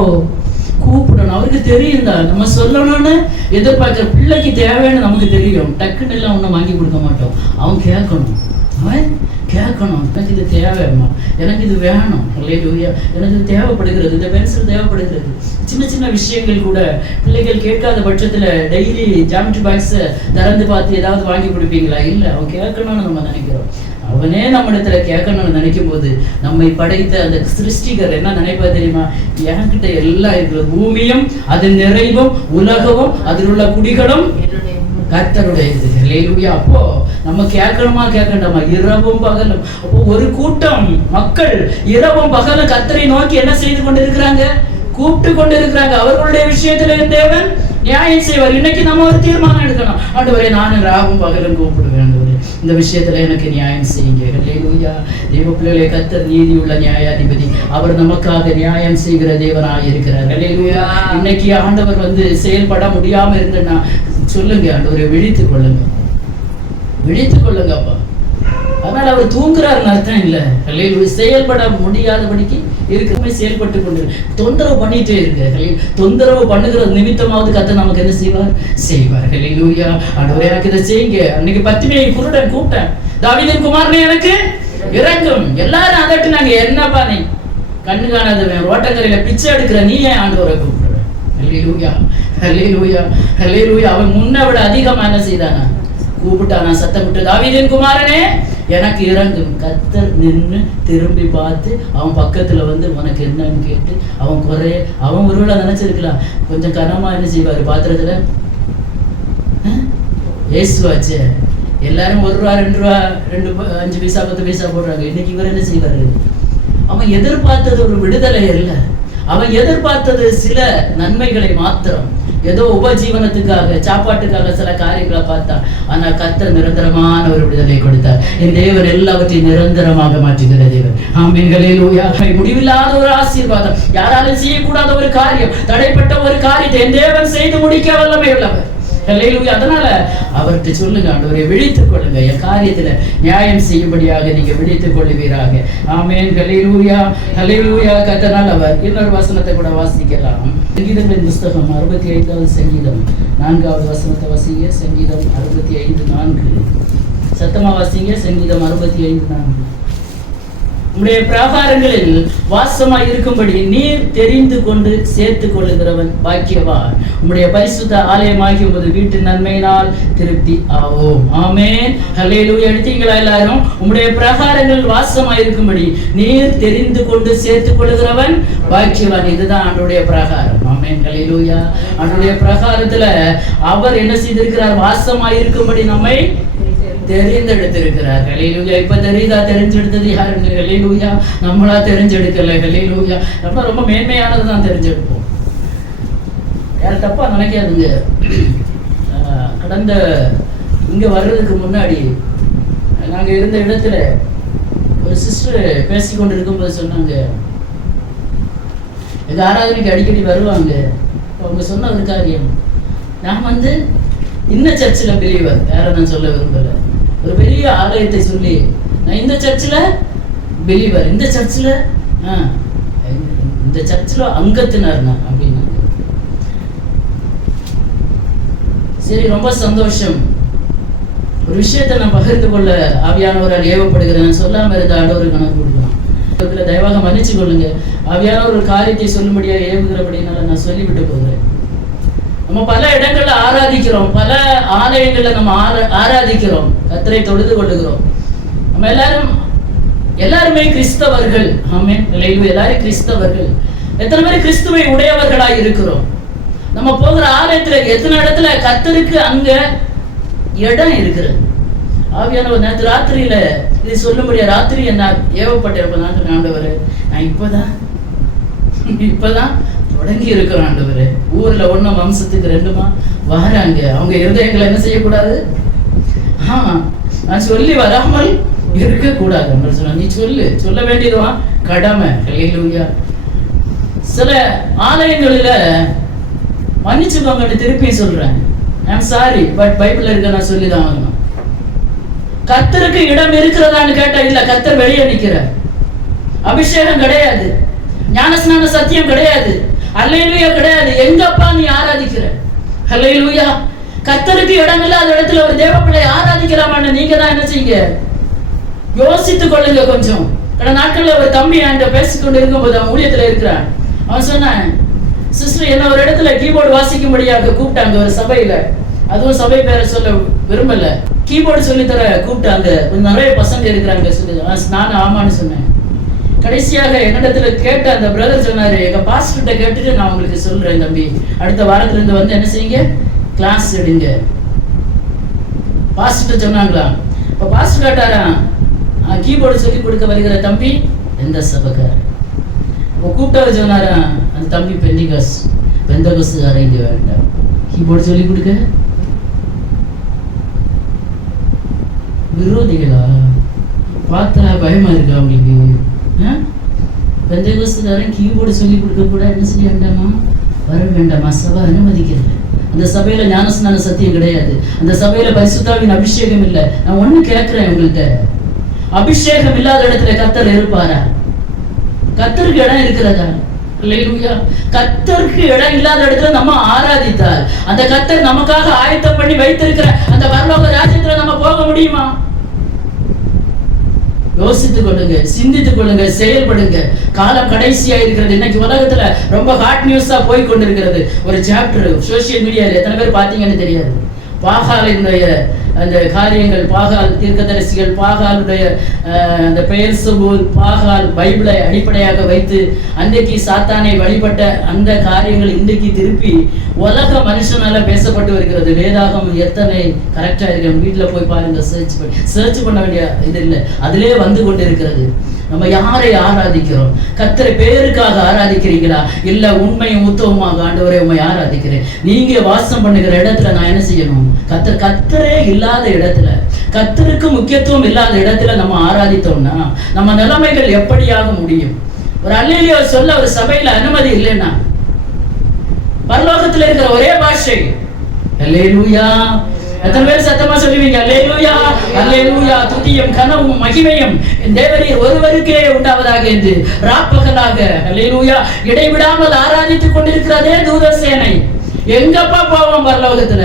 கூப்பிடணும். அவருக்கு தெரியும் தான், நம்ம சொல்லணும்னு எதிர்பார்க்கிற பிள்ளைக்கு தேவைன்னு நமக்கு தெரியும். டக்குன்னு எல்லாம் ஒன்றும் வாங்கி கொடுக்க மாட்டோம். அவன் கேட்கணும், அவன் கேட்கணும். எனக்கு இது தேவைம்மா, எனக்கு இது வேணும், ஹல்லேலூயா, எனக்கு இது தேவைப்படுகிறது, இந்த பென்சில் தேவைப்படுகிறது. சின்ன சின்ன விஷயங்கள் கூட பிள்ளைகள் கேட்காத பட்சத்தில் டெய்லி ஜாமெட்ரி பாக்ஸ் திறந்து பார்த்து ஏதாவது வாங்கி கொடுப்பீங்களா? இல்லை, அவன் கேட்கணும்னு நம்ம நினைக்கிறோம். அவனே நம்மிடத்துல கேட்கணும்னு நினைக்கும் போது நம்மை படைத்த அந்த சிருஷ்டிகர் என்ன நினைப்பா தெரியுமா? என்கிட்ட எல்லாம் இருக்கிறது, பூமியும் அதன் நிறைவும் உலகமும் அதில் உள்ள குடிகளும் கர்த்தருடையது. ஹல்லேலூயா. அப்போ நம்ம கேட்கணுமா கேட்கண்டாமா? இரவும் பகலும். அப்போ ஒரு கூட்டம் மக்கள் இரவும் பகலும் கர்த்தரை நோக்கி என்ன செய்து கொண்டிருக்கிறாங்க? கூப்பிட்டு கொண்டு இருக்கிறாங்க. அவர்களுடைய விஷயத்துல தேவன் நியாயம் செய்வார். இன்னைக்கு நம்ம ஒரு தீர்மானம் எடுக்கணும். ஆண்டவரே, நான் ராவும் பகலும் கூப்பிடுவேன், இந்த விஷயத்துல எனக்கு நியாயம் செய்யுங்க. ஹல்லேலூயா. தேவ பிள்ளைகளே, கர்த்தர் நீதி உள்ள நியாயாதிபதி. அவர் நமக்காக நியாயம் செய்கிற தேவனாய் இருக்கிறார். ஹல்லேலூயா. இன்னைக்கு ஆண்டவர் செயல்பட முடியாம இருந்தேன்னா சொல்லுங்க, ஆண்டவரை விழித்துக் கொள்ளுங்க, விழித்துக் கொள்ளுங்க அப்பா. அதனால அவர் தூங்குறாருன்னு அர்த்தம் இல்லை. ஹல்லேலூயா. செயல்பட முடியாதபடிக்கு இருக்குமே செயல்பட்டு கொண்டு தொந்தரவு பண்ணிட்டே இருக்கு. தொந்தரவு பண்ணுகிற நிமித்தமாவது கர்த்தர் நமக்கு என்ன செய்வார். ஹல்லேலூயா. ஆண்டவரே, எனக்கு இதை செய்யுங்க. அன்னைக்கு பத்திமையை குருடன் கூப்பிட்டேன், தாவீதின் குமாரனே எனக்கு இறங்கும். எல்லாரும் அதட்டுனாங்க, என்னப்பா நீ கண்ணு காணாதவன், ரோட்டக்கரையில பிச்சை எடுக்கிற, நீ ஏன் ஆண்டவரை கூப்பிடுற? ஹல்லேலூயா, ஹல்லேலூயா, ஹல்லேலூயா. அவன் முன்ன விட அதிகமா என்ன செய்தானா? கூப்பிட்டானா, சத்தமிட்டு, தாவீதின் குமாரனே எனக்கு இறங்கும். கர்த்தர் நின்று திரும்பி பார்த்து அவன் பக்கத்துல உனக்கு என்னன்னு கேட்டு அவன் அவன் ஒருவேளை நினைச்சிருக்கலாம், கொஞ்சம் கனமா என்ன செய்வாரு பாத்திரத்துல, ஏசுவாச்சு எல்லாரும் 1 ரூபா 2 ரூபா 5 பைசா 10 பைசா போடுறாங்க. இன்னைக்கு இவர் என்ன செய்வாரு? அவன் எதிர்பார்த்தது ஒரு விடுதலை அல்ல, அவன் எதிர்பார்த்தது சில நன்மைகளை மாத்திரம். ஏதோ உபஜீவனத்துக்காக, சாப்பாட்டுக்காக சில காரியங்களை பார்த்தா. ஆனா கர்த்தர் நிரந்தரமான ஒரு விடுதலை கொடுத்தார். என் தேவன் எல்லாவற்றையும் நிரந்தரமாக மாற்றுகிற தேவன். ஆமென். ஹல்லேலூயா. முடிவில்லாத ஒரு ஆசீர்வாதம், யாராலும் செய்யக்கூடாத ஒரு காரியம், தடைப்பட்ட ஒரு காரியத்தை என் தேவன் செய்து முடிக்க வல்லமை உள்ளவர். ஹல்லேலூயா. அதனால அவர்கிட்ட சொல்லுங்க, ஆண்டவரை விழித்துக் கொள்ளுங்க, என் காரியத்துல நியாயம் செய்யும்படியாக நீங்க விழித்துக் கொள்ளுவீராக. ஆமென். ஹல்லேலூயா, ஹல்லேலூயா. கர்த்தரால் அவர். இன்னொரு வசனத்தை கூட வாசிக்கலாம். சங்கீதங்களின் புஸ்தகம் 65வது சங்கீதம் 4வது வசனத்தை வாசிங்க. சங்கீதம் 65:4. சத்தமா வாசிங்க. சங்கீதம் 65:4. உம்முடைய பிரகாரங்களில் வாசமாய் இருக்கும்படி நீர் தெரிந்து கொண்டு சேர்த்துக் கொள்ளுகிறவன் பாக்கியவான். உம்முடைய பரிசுத்த ஆலயமாகி உமது வீட்டு நன்மையினால் திருப்தி ஆவோம். ஆமென். ஹல்லேலூயா. எடுத்தீங்களா எல்லாரும்? உம்முடைய பிரகாரங்கள் வாசமாய் இருக்கும்படி நீர் தெரிந்து கொண்டு சேர்த்துக் கொள்ளுகிறவன் பாக்கியவான். இதுதான் ஆண்டவருடைய பிரகாரம். ஆமென். ஹல்லேலூயா. ஆண்டவருடைய பிரகாரத்துல அவர் என்ன செய்திருக்கிறார்? வாசமாய் இருக்கும்படி நம்மை தெரிந்தெடுத்திருக்கிறார். ஹல்லேலூயா. இப்ப தெரியுதா? தெரிஞ்செடுத்தது யாருங்க? ஹல்லேலூயா. நம்மளா தெரிஞ்செடுக்கல. ஹல்லேலூயா. நம்ம ரொம்ப மேன்மையானது தான் தெரிஞ்செடுப்போம். யாரும் தப்பா நினைக்காதுங்க. கடந்த இங்க வர்றதுக்கு முன்னாடி நாங்க இருந்த இடத்துல ஒரு சிஸ்டர் பேசி கொண்டு இருக்கும்போது சொன்னாங்க, எங்க ஆராதனைக்கு அடிக்கடி வருவாங்க. அவங்க சொன்ன ஒரு காரியம், நான் இந்த சர்ச்சில் பிலீவர், யாரை நான் சொல்ல விரும்பல, ஒரு பெரிய ஆலயத்தை சொல்லி நான் இந்த சர்ச்சில் பிலீவர், இந்த சர்ச்சில் அங்கத்தினர் நான் அப்படின்னாங்க. சரி, ரொம்ப சந்தோஷம். ஒரு விஷயத்தை நான் பகிர்ந்து கொள்ள ஆவியானவரால் ஏவப்படுகிறேன். சொல்லாம இருந்த ஆண்டவருக்கு கணக்கு கொடுக்கலாம். தயவாக மன்னிச்சு கொள்ளுங்க. ஆவியானவர் ஒரு காரியத்தை சொல்லும்படியாக ஏவுகிறபடினால நான் சொல்லிவிட்டு போகிறேன். நம்ம பல இடங்கள்ல ஆராதிக்கிறோம், பல ஆலயங்கள்ல நம்ம ஆராதிக்கிறோம், கர்த்தரை தொழுது கொள்ளுகிறோம். நம்ம எல்லாருமே கிறிஸ்தவர்கள். ஆமென். எல்லாரும் கிறிஸ்தவர்கள். எத்தனை பேர் கிறிஸ்துவை உடையவர்களாய் இருக்கிறோம்? நம்ம போகிற ஆலயத்துல எத்தனை இடத்துல கர்த்தருக்கு அங்க இடம் இருக்கிறது. ஆவியானவர் நேற்று ராத்திரியில இது சொல்லும்படியா ராத்திரி என்ன ஏவப்பட்டிருப்ப நான் சொன்னேன், ஆண்டவரே நான் இப்பதான் தொடங்கி இருக்கிறோம் ஆண்டவரே. ஊர்ல ஒண்ணும் வம்சத்துக்கு 2 வராங்க, அவங்க இருதயங்களை என்ன செய்யக்கூடாது, நான் சொல்லி வராமல் இருக்க கூடாது சொன்ன. நீ சொல்ல வேண்டியதுவா கடமை. ஹல்லேலூயா. சில ஆலயங்களில மன்னிச்சுக்கோங்க திருப்பி சொல்றேன், ஐம் சாரி, பட் பைபிள்ல இருக்க நான் சொல்லிதான் ஆகணும். கர்த்தருக்கு இடம் இருக்கிறதான்னு கேட்டா இல்ல, கர்த்தர் வெளியே நிக்கிறார். அபிஷேகம் கிடையாது, ஞானஸ்நான சத்தியம் கிடையாது, அல்லேலூயா கிடையாது. எங்கப்பா நீ ஆராதிக்கிற? அல்லேலூயா. கர்த்தருக்கு இடம் இல்லாத இடத்துல ஒரு தேவ பிள்ளை ஆராதிக்கலாமான்னு நீங்க தான் என்ன செய்யுங்க, யோசித்துக் கொள்ளுங்க கொஞ்சம். கடந்த நாட்கள்ல ஒரு தம்பி என்கிட்ட பேசிக்கொண்டு இருக்கும்போது அவன் ஊழியத்துல இருக்கிறான். அவன் சொன்னான், சிஸ்டர் என்ன ஒரு இடத்துல கீபோர்டு வாசிக்கும்படியாக கூப்பிட்டாங்க ஒரு சபையில. அதுவும் சபை பேரை சொல்ல விரும்பல, கீபோர்டு சொல்லித்தர கூப்பிட்டாங்க. கொஞ்சம் நிறைய பசங்க இருக்கிறாங்க சொல்லி. நானும் ஆமான்னு சொன்னேன். கடைசியாக என்னிடத்துல கேட்ட அந்த பிரதர் சொன்னாரு, எங்க பாஸ்டர்கிட்ட கேட்டுட்டு நான் உங்களுக்கு சொல்றேன் தம்பி, அடுத்த வாரத்துல இருந்து வந்து என்ன செய்யுங்க, கிளாஸ் எடுங்க. பாஸ்டர்கிட்ட சொன்னாங்களா? இப்ப பாஸ்டர் கேட்டாரா, கீபோர்டு சொல்லி கொடுக்க வருகிற தம்பி எந்த சபைக்கார? கூப்பிட்டவர் சொன்னாரா, அந்த தம்பி பெந்தகோஸ்துக்கார இங்க வேண்டாம், கீபோர்டு சொல்லி கொடுக்க விரோதிகளா? பார்த்தா பயமா இருக்கா உங்களுக்கு? பெந்தகோஸ்துக்காரன் கீபோர்டு சொல்லி கொடுக்க கூட என்ன செய்ய வேண்டாமா, வர வேண்டாமா? சபை அனுமதிக்கிறது. அந்த சபையில ஞானஸ்நான சத்தியம் கிடையாது, அந்த சபையில பரிசுத்தாவின் அபிஷேகம் இல்லை. நான் ஒண்ணு கேட்கிறேன் உங்கள்கிட்ட, அபிஷேகம் இல்லாத இடத்துல கர்த்தர் இருப்பாரா? கர்த்தருக்கு இடம் இருக்கிறதா? அல்லேலூயா. கர்த்தருக்கு இடம் இல்லாத இடத்துல நம்ம ஆராதித்தால் அந்த கர்த்தர் நமக்காக ஆயத்தம் பண்ணி வைத்திருக்கிற அந்த பரலோக ராஜ்யத்துல நம்ம போக முடியுமா? யோசித்துக் கொள்ளுங்க, சிந்தித்துக் கொள்ளுங்க, செயல்படுங்க. காலம் கடைசியா இருக்கிறது. இன்னைக்கு உலகத்துல ரொம்ப ஹாட் நியூஸா போய் கொண்டிருக்கிறது. ஒரு சாப்டர் சோசியல் மீடியால எத்தனை பேர் பாத்தீங்கன்னு தெரியாது. பாகாலினுடைய அந்த காரியங்கள், பாகால் தீர்க்கதரிசிகள், பாகாலுடைய அந்த பெயர் சபூல், பாகால் பைபிளை அடிப்படையாக வைத்து அன்றைக்கு சாத்தானை வழிபட்ட அந்த காரியங்கள் இன்றைக்கு திருப்பி உலக மனுஷனால பேசப்பட்டு வருகிறது. வேதாகம் எத்தனை கரெக்டா இருக்கு, வீட்டுல போய் பாருங்க, சர்ச் பண்ண வேண்டிய இது இல்லை, அதிலே வந்து கொண்டிருக்கிறது. நம்ம யாரை ஆராதிக்கிறோம்? கர்த்தரை பேருக்காக ஆராதிக்கிறீங்களா? இல்ல உண்மையும் உத்தவமாக ஆண்டவரே உண்மை ஆராதிக்கிறேன். நீங்க வாசம் பண்ணுகிற இடத்துல நான் என்ன செய்யணும்? கர்த்தரே இல்லாத இடத்துல, கர்த்தருக்கு முக்கியத்துவம் இல்லாத இடத்துல நம்ம ஆராதித்தோம்னா நம்ம நிலைமைகள் எப்படியாக முடியும்? ஒரு அல்லேலூயா சொல்ல ஒரு சபையில அனுமதி இல்லைன்னா, பரலோகத்துல இருக்கிற ஒரே பாஷை அல்லேலூயா. எத்தனை பேர் சத்தமா சொல்லுவீங்க அல்லேலூயா? அல்லேலூயா. துதியும் கனவும் மகிமையும் தேவரீர் ஒருவருக்கே உண்டாவதாக என்று ராப்பகலாக அல்லேலூயா இடைவிடாமல் ஆராதித்துக் கொண்டிருக்கிறதே தூத சேனை. எங்கப்பா போவோம் பரலோகத்துல?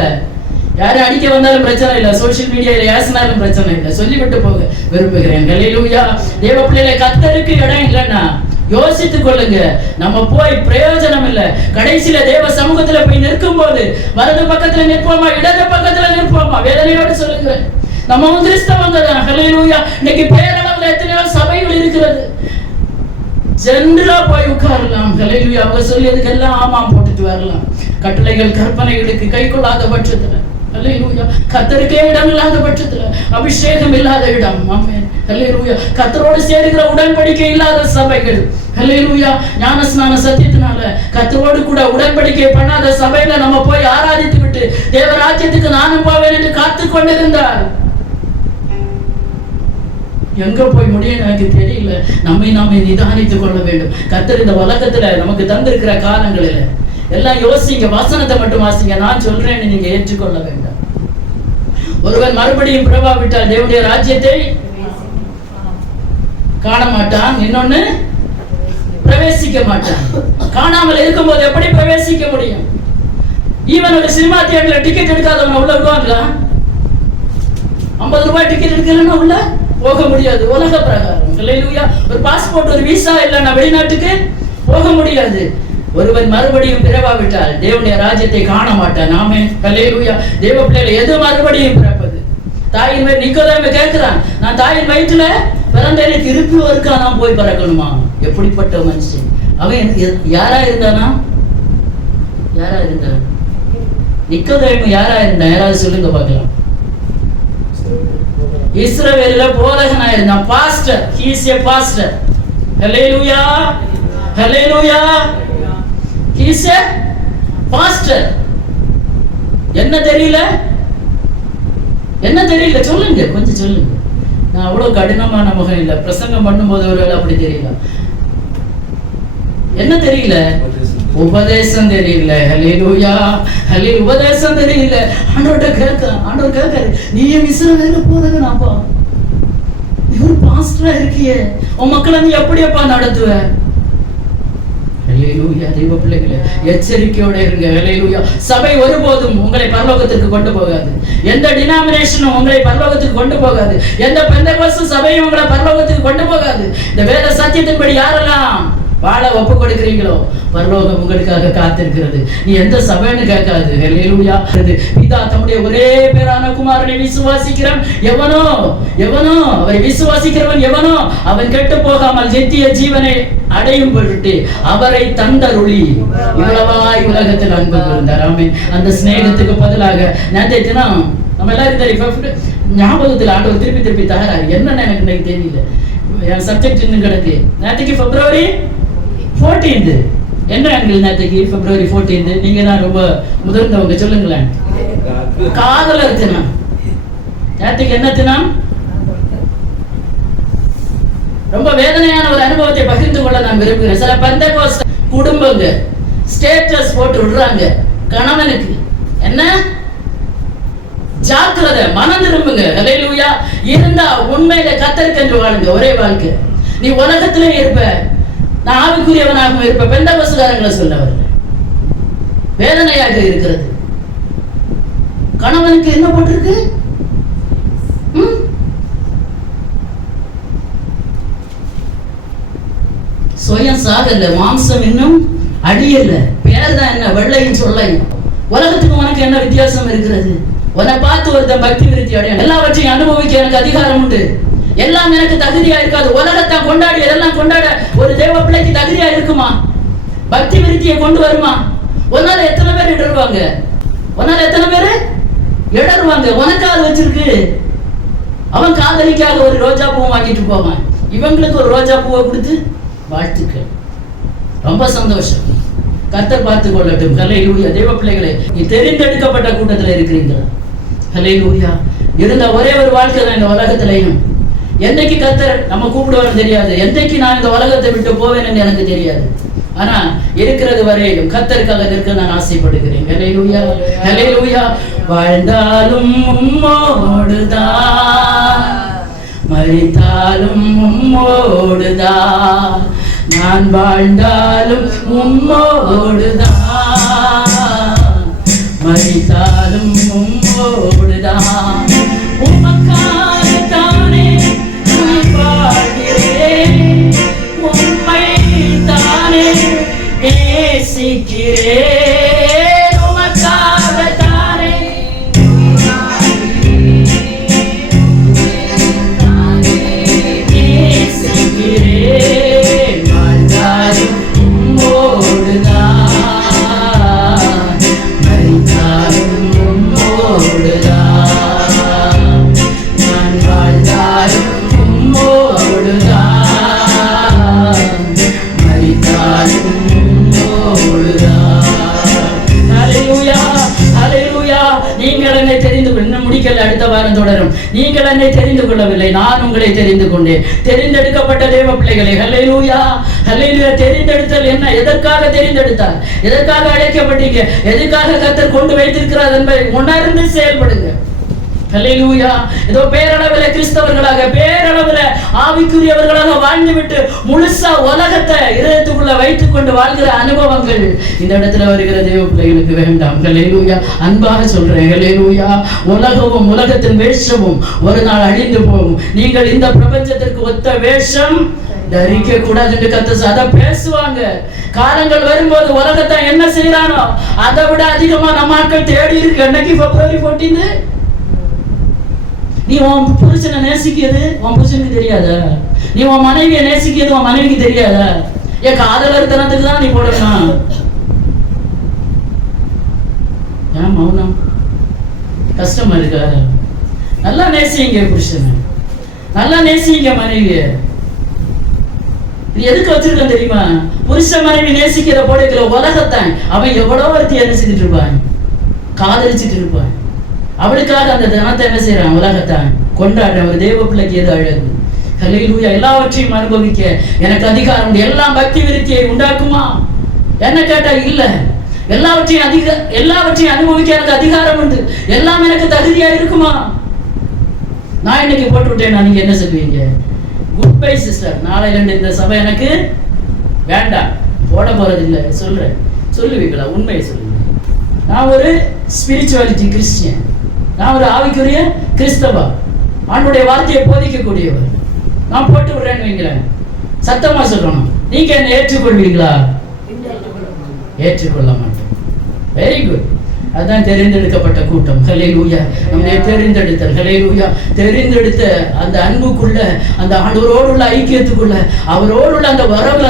யாரும் அடிக்க வந்தாலும் பிரச்சனை இல்லை, சோசியல் மீடியால ஏசினாலும் பிரச்சனை இல்லை, சொல்லிவிட்டு போக விரும்புகிறேன். அல்லேலூயா. தேவ பிள்ளைகளை கர்த்தருக்கு இடம் இல்லைன்னா யோசித்துக் கொள்ளுங்க. நம்ம போய் பிரயோஜனம் இல்லை. கடைசியில தேவ சமூகத்துல போய் நிற்கும் போது வலது பக்கத்துல நிற்போமா, இடது பக்கத்துல நிற்போமா? வேதனையோடு சொல்லுங்க. நம்ம கிறிஸ்தவங்க தான். ஹல்லேலூயா. இன்னைக்கு பேரளவுல எத்தனையோ சபைகள் இருக்கிறது. ஜெனரலா போய் உட்காரலாம். ஹல்லேலூயா. அவங்க சொல்லியதுக்கெல்லாம் ஆமாம் போட்டுட்டு வரலாம். கட்டளைகள் கற்பனைகளுக்கு கை கொள்ளாத பட்சத்துல, அல்லேலூயா, கர்த்தருக்கே இடம் இல்லாத பட்சத்துல, அபிஷேகம் இல்லாத இடம், ஆமென், அல்லேலூயா, கர்த்தரோடு சேருகிற உடன்படிக்கை இல்லாத சபைகள், அல்லேலூயா, ஞானஸ்நான சத்தியத்தினால கர்த்தரோடு கூட உடன்படிக்கை பண்ணாத சபையில நம்ம போய் ஆராதித்து விட்டு தேவராஜ்யத்துக்கு நானும் போவேன் என்று காத்து கொண்டிருந்தார் எங்க போய் முடியும் எனக்கு தெரியல. நம்மை நாமே நிதானித்துக் கொள்ள வேண்டும். கர்த்தர் இந்த உலகத்துல நமக்கு தந்திருக்கிற காலங்களில எல்லாம் யோசிங்க. வசனத்தை மட்டும் வாசிங்க. நான் சொல்றேன்னு நீங்க ஏற்றுக்கொள்ள வேண்டாம். ஒருவன் மறுபடியும் பிறவாவிட்டால் தேவனுடைய ராஜ்யத்தை காண மாட்டான், இன்னொன்னு பிரவேசிக்க மாட்டான். காணாமல் இருக்கும்போது எப்படி பிரவேசிக்க முடியும்? ஈவன் ஒரு சினிமா தியேட்டர்ல டிக்கெட் எடுக்காதவங்க உள்ள விடுவாங்களா? 50 ரூபாய் டிக்கெட் எடுக்கலன்னா உள்ள போக முடியாது. உலக பிரகாரம், அல்லேலூயா. ஒரு பாஸ்போர்ட், ஒரு விசா இல்லைன்னா வெளிநாட்டுக்கு போக முடியாது. ஒருவன் மறுபடியும் பிறவாவிட்டால் தேவனுடைய ராஜ்யத்தை காண மாட்டான். ஆமென், அல்லேலூயா. தேவ பிள்ளைகளை எது மறுபடியும் பிறப்பது? தாயின் வயிறு நிக்கோதேமு கேட்கிறான், நான் தாயின் வயிற்றுல பிறந்தேனே, திருப்பி ஒருக்கா நான் போய் பிறக்கணுமா? எப்படிப்பட்ட மனுஷன் அவன்! யாரா இருந்தானா? யாரா இருந்தான்? நிக்கோதேமு யாரா இருந்தான்? யாராவது சொல்லுங்க பார்க்கலாம். இஸ்ரவேல்ல போதகனா இருந்தான். Pastor, he is a pastor. Hallelujah, hallelujah. he is a pastor. என்ன தெரியல, என்ன தெரியல சொல்லுங்க, கொஞ்சம் சொல்லுங்க. நான் அவ்வளவு கடினமான முகம் இல்லை, பிரசங்கம் பண்ணும்போது ஒருவேளை அப்படி தெரியல. என்ன தெரியல? உபதேசம் தெரியல. ஹல்லேலூயா, ஹல்லேலூயா. உபதேசம் தெரியல. ஆண்டவர்ட்ட கேட்க, ஆண்டவர் கேட்காரு, நீ ஏன் இஸ்ரவேல்ல போதகனாப்பா, நீ ஒரு பாஸ்டரா இருக்கியே, உன் மக்களை நீ எப்படியப்பா நடத்துவ? ஹல்லேலூயா. தெய்வ பிள்ளைகளே, எச்சரிக்கையோட இருங்க. ஹல்லேலூயா. சபை ஒருபோதும் உங்களை பரலோகத்துக்கு கொண்டு போகாது. எந்த டினாமினேஷனும் உங்களை பரலோகத்துக்கு கொண்டு போகாது. எந்த பெந்தகோஸ்து சபையும் உங்களை பரலோகத்துக்கு கொண்டு போகாது. இந்த வேத சத்தியத்தின்படி யாரெல்லாம் வாழ ஒப்பு கொடுக்கிறீங்களோ பரலோகம் உங்களுக்காக காத்திருக்கிறது. நீ எந்த சபைன்னு கேட்காது. ஹல்லேலூயா. பிதா தம்முடைய ஒரே பேரான குமாரனை விசுவாசிக்கிறவன் எவனோ, எவனோ அவரை விசுவாசிக்கிறவன் எவனோ அவன் கெட்டு போகாமல் நித்திய ஜீவனை அடையும் பொருட்டு அவரை தந்தருளி இவ்வளவாய் உலகத்தில் அன்பு கூர்ந்தார். ஆமென். அந்த சிநேகத்துக்கு பதிலாக நேற்றைய தினம் நம்ம எல்லாரும் தெரியும் ஞாபகத்தில் ஆண்டவர் திருப்பி திருப்பி தகராறு என்னன்னு எனக்கு இன்னைக்கு தெரியல. என் சப்ஜெக்ட் இன்னும் கிடக்கு. நேற்றுக்கு February 14th என்ன ஆண்கள்? நேற்றுக்கு February 14th. நீங்க தான் ரொம்ப முதிர்ந்தவங்க, சொல்லுங்களேன். காதலர் தினம். நேற்றுக்கு என்ன தினம்? ரொம்ப வேதனையான ஒரு அனுபவத்தை பகிர்ந்து கொள்ள நான் விரும்புகிறேன். சில பெந்தகோஸ்து குடும்பங்க ஸ்டேட்டஸ் போட்டு விடுறாங்க கணவனுக்கு, என்ன ஜாக்கிரதை, மனம் திரும்புங்க. ஹல்லேலூயா. இருந்தா உண்மையில கர்த்தருக்கென்று வாழுங்க. ஒரே வாழ்க்கை. நீ உலகத்திலே இருப்ப, நான் ஆவிக்குரியவனாகவும் இருப்ப. பெந்தகோஸ்துக்காரங்களை சொல்லவர்கள் வேதனையாக இருக்கிறது. கணவனுக்கு என்ன போட்டிருக்கு? சுயம் சாகல, மாம்சம் இன்னும் அடியல. பேர் தான் என்ன, வெள்ளையும் சொல்லையும். உலகத்துக்கு உனக்கு என்ன வித்தியாசம் இருக்கிறது? உன்னை பார்த்து ஒருத்தன் பக்தி விருத்தி அடையும். எல்லாவற்றையும் அனுபவிக்க எனக்கு அதிகாரம் உண்டு, எல்லாம் எனக்கு தகுதியா இருக்காது. உலகத்தை கொண்டாடி எல்லாம் கொண்டாட ஒரு தேவ பிள்ளைக்கு தகுதியா இருக்குமா? பக்தி விருத்தியை கொண்டு வருமா? உன்னால எத்தனை பேர் இடருவாங்க? உன்னால எத்தனை பேரு இடருவாங்க? உனக்காக வச்சிருக்கு. அவன் காதலிக்காக ஒரு ரோஜா பூவை வாங்கிட்டு போவான், இவங்களுக்கு ஒரு ரோஜா பூவை கொடுத்து வாழ்த்துக்கள். ரொம்ப சந்தோஷம். கர்த்தர் பார்த்து கொள்ளட்டும். ஹல்லேலூயா. தேவ பிள்ளைகளே, நீ தெரிந்தெடுக்கப்பட்ட கூட்டத்தில் இருக்கிறீங்களா? ஹல்லேலூயா. இருந்த ஒரே ஒரு வாழ்க்கை தான் இந்த உலகத்திலையும். என்றைக்கு கர்த்தர் நம்ம கூப்பிடுவான்னு தெரியாது, என்றைக்கு நான் இந்த உலகத்தை விட்டு போவேன்னு எனக்கு தெரியாது. ஆனா இருக்கிறது வரையிலும் கர்த்தருக்காக நிற்க நான் ஆசைப்படுகிறேன். ஹல்லேலூயா, ஹல்லேலூயா. வாழ்ந்தாலும் உம்மோடுதான், மரித்தாலும் உம்மோடுதான், நான் வாழ்ந்தாலும் உம்மோடுதான், மரித்தாலும் உம்மோடுதான். உமக்காகத்தானே நான் வாழ்கிறேன், உம்மை தானே நேசிக்கிறேன். உமக்காகத்தானே நேசிக்கிறேன், வாழ்ந்தாலும் உம்மோடுதான், மரித்தாலும் உம்மோடுதான், நான் வாழ்ந்தாலும் உம்மோடுதான், மரித்தாலும் உம்மோடுதான். ஹல்லேலூயா, ஹல்லேலூயா. நீங்கள் என்னை தெரிந்து கொள்ள, இன்னும் முடிக்கல, அடுத்த வாரம் தொடரும். நீங்கள் என்னை தெரிந்து கொள்ளவில்லை, நான் உங்களை தெரிந்து கொண்டேன். தெரிந்தெடுக்கப்பட்ட தேவ பிள்ளைகளே, ஹல்லேலூயா, ஹல்லேலூயா. தெரிந்தெடுத்தல் என்ன? எதற்காக தெரிந்தெடுத்தார்? எதற்காக அழைக்கப்பட்டீங்க? எதற்காக கர்த்தர் கொண்டு வைத்திருக்கிறார் என்பதை உணர்ந்து செயல்படுங்க. ஹல்லேலூயா. ஏதோ பேரளவில் கிறிஸ்தவர்களாக, பேரளவில் ஆவிக்குரியவர்களாக வாழ்ந்துவிட்டு முழுசா உலகத்தை இதயத்துக்குள்ள வைத்துக் கொண்டு வாழ்கிற அனுபவங்கள் இந்த இடத்துல வருகிற தேவ பிள்ளைகளுக்கு வேண்டாம். ஹல்லேலூயா. அன்பாக சொல்றேன். ஹல்லேலூயா. உலகமும் உலகத்தின் வேஷமும் ஒரு நாள் அழிந்து போகும். நீங்கள் இந்த பிரபஞ்சத்திற்கு ஒத்த வேஷம் தரிக்க கூடாது என்று கர்த்தர் அதை பேசுவாங்க. காலங்கள் வரும்போது உலகத்தை என்ன செய்யறானோ அதை விட அதிகமா நம்ம ஆட்கள் தேடி இருக்கு. அன்னைக்கு February 14. நீ உன் புருஷனை நேசிக்கிறது உன் புருஷனுக்கு தெரியாத? நீ உன் மனைவியை நேசிக்கிறது உன் மனைவிக்கு தெரியாத? என் காதலர் தனத்துக்கு தான் நீ போடணும். ஏன் மௌனம்? கஷ்டமா இருக்கா? நல்லா நேசிங்க புருஷனை. நல்லா நேசிங்க மனைவிய. எதுக்கு வச்சிருக்கேன் தெரியுமா? புருஷ மனைவி நேசிக்கிற போடுகிற உலகத்தான் அவன் எவ்வளவு ஒருத்தி என்ன செஞ்சுட்டு இருப்பான், காதலிச்சுட்டு இருப்பான். அவளுக்காக அந்த தினத்தை என்ன செய்யறான், உலகத்தான் கொண்டாடுற ஒரு தேவ பிள்ளைக்கு எது அழகு. ஹல்லேலூயா. எல்லாவற்றையும் அனுபவிக்க எனக்கு அதிகாரம் உண்டு. எல்லாம் பக்தி விருத்தியை உண்டாக்குமா என்ன கேட்டா இல்ல. எல்லாவற்றையும் அனுபவிக்க எனக்கு அதிகாரம் உண்டு. எல்லாம் எனக்கு தகுதியா இருக்குமா? நான் இன்னைக்கு போட்டு விட்டேன்னா நீங்க என்ன சொல்லுவீங்க? குட் பை சிஸ்டர், நாளையில இருந்து இந்த சபை எனக்கு வேண்டாம், போட போறது இல்லை சொல்றேன் சொல்லுவீங்களா? உண்மையை சொல்லுவீங்க. நான் ஒரு ஸ்பிரிச்சுவாலிட்டி கிறிஸ்டியன், நான் ஒரு ஆவிக்குரிய கிறிஸ்தவா, ஆண்டுடைய வார்த்தையை போதிக்கக்கூடியவர். நான் போட்டு விடுறேன்னு வைங்களேன், சத்தமா சொல்லணும். நீங்க என்ன ஏற்றுக்கொள்வீங்களா? ஏற்றுக்கொள்ள மாட்டோம். Very good. அதான் தெரிந்தெடுக்கப்பட்ட கூட்டம். ஹல்லேலூயா. நம்மை தெரிந்தெடுத்தல். ஹல்லேலூயா. தெரிந்தெடுத்த அந்த அன்புக்குள்ள, அந்த ஆண்டவரோடு உள்ள ஐக்கியத்துக்குள்ள, அவரோடு உள்ள அந்த வரவுல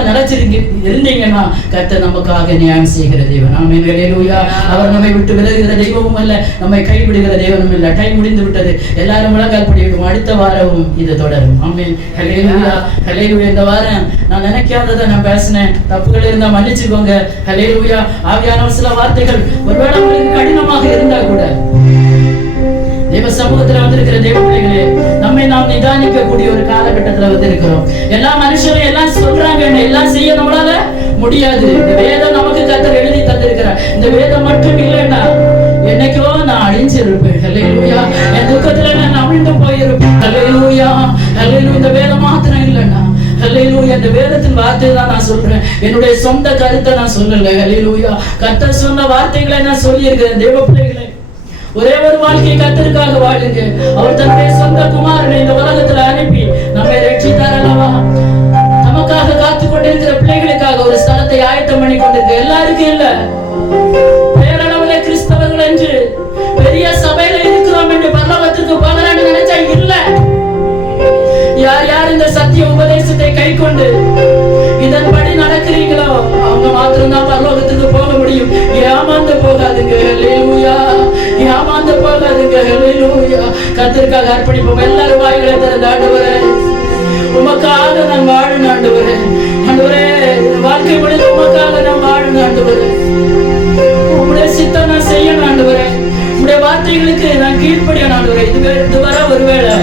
இருந்தீங்கன்னா கர்த்தர் நமக்காக நியாயம் செய்கிற தேவன். ஆமென். ஹல்லேலூயா. அவர் நம்மை விட்டு விலகுகிற தெய்வமும் அல்ல, நம்மை கைவிடுகிற தெய்வமும் இல்லை. டைம் முடிந்து விட்டது. எல்லாரும் முழங்கால் படியிடும். அடுத்த வாரமும் இது தொடரும். ஆமென். ஹல்லேலூயா. ஹல்லேலூயா. இந்த வாரம் நான் நினைக்காததை நான் பேசினேன், தப்புகள் இருந்தா மன்னிச்சுக்கோங்க. ஹல்லேலூயா. ஆவியான சில வார்த்தைகள் ஒருவேளை கடினமாக இருந்தா கூட, தேவ சமூகத்துல வந்திருக்கிற தேவ பிள்ளைகளே, நம்மை நாம் நிதானிக்க கூடிய ஒரு காலகட்டத்துல வந்திருக்கிறோம். எல்லா மனுஷரும் எல்லாம் சொல்றாங்க, எல்லாம் செய்ய நம்மளால முடியாது. இந்த வேதம் நமக்கு கர்த்தர் எழுதி தந்திருக்கிறார். இந்த வேதம் மட்டும் இல்லைன்னா என்னைக்கோ நான் அழிஞ்சிருப்பேன். ஹல்லேலூயா. என் துக்கத்துல நான் அமிழ்ந்து போயிருப்பேன். ஹல்லேலூயா. ஹல்லேலூயா. இந்த வேதம் மாத்திரம் இல்லைன்னா, ஹல்லேலூயா, இந்த வேதத்தின் வார்த்தை தான் நான் சொல்றேன், என்னுடைய சொந்த கருத்தை நான் சொல்லல. ஹல்லேலூயா. கர்த்தர் சொன்ன வார்த்தைகளை நான் சொல்லியிருக்கிறேன். தேவ பிள்ளைகளை, ஒரே ஒரு வாழ்க்கை கர்த்தருக்காக வாழுங்க. அவர் தன்னுடைய சொந்த குமாரனை இந்த உலகத்துல அனுப்பி நம்மை ரட்சித்தார் அல்லவா? நமக்காக காத்து கொண்டிருக்கிற பிள்ளைகளுக்காக ஒரு ஸ்தலத்தை ஆயத்தம் பண்ணி கொண்டிருக்க எல்லாருக்கும் இல்ல, பேரளவுல கிறிஸ்தவர்கள் என்று பெரிய சபையில இருக்கிறோம் என்று பரலோகத்திற்கு போகலான்னு நினைச்சா இல்ல. யார் யார் இந்த சத்திய உபதேசத்தை கை கொண்டு இதன்படி நடக்கிறீங்களோ அவங்க மாத்திரம்தான் பரலோகத்துக்கு போக முடியும். ஏமாந்து போகாதுங்க. ஹல்லேலூயா. ஏமாந்து போகாதுங்க. ஹல்லேலூயா. கர்த்தருக்காக அர்ப்பணிப்போம். எல்லாரும் வாய்களை திறந்து, ஆண்டவரே உமக்காக நான் வாழணும். ஆண்டவரே, ஆண்டவரே வாழ்க்கை முழுக்க உமக்காக நான் வாழணும். ஆண்டவரே உம்முடைய சித்தம் நான் செய்யணும். ஆண்டவரே உம்முடைய வார்த்தைகளுக்கு நான் கீழ்ப்படியணும். ஆண்டவரே இதுவரை ஒருவேளை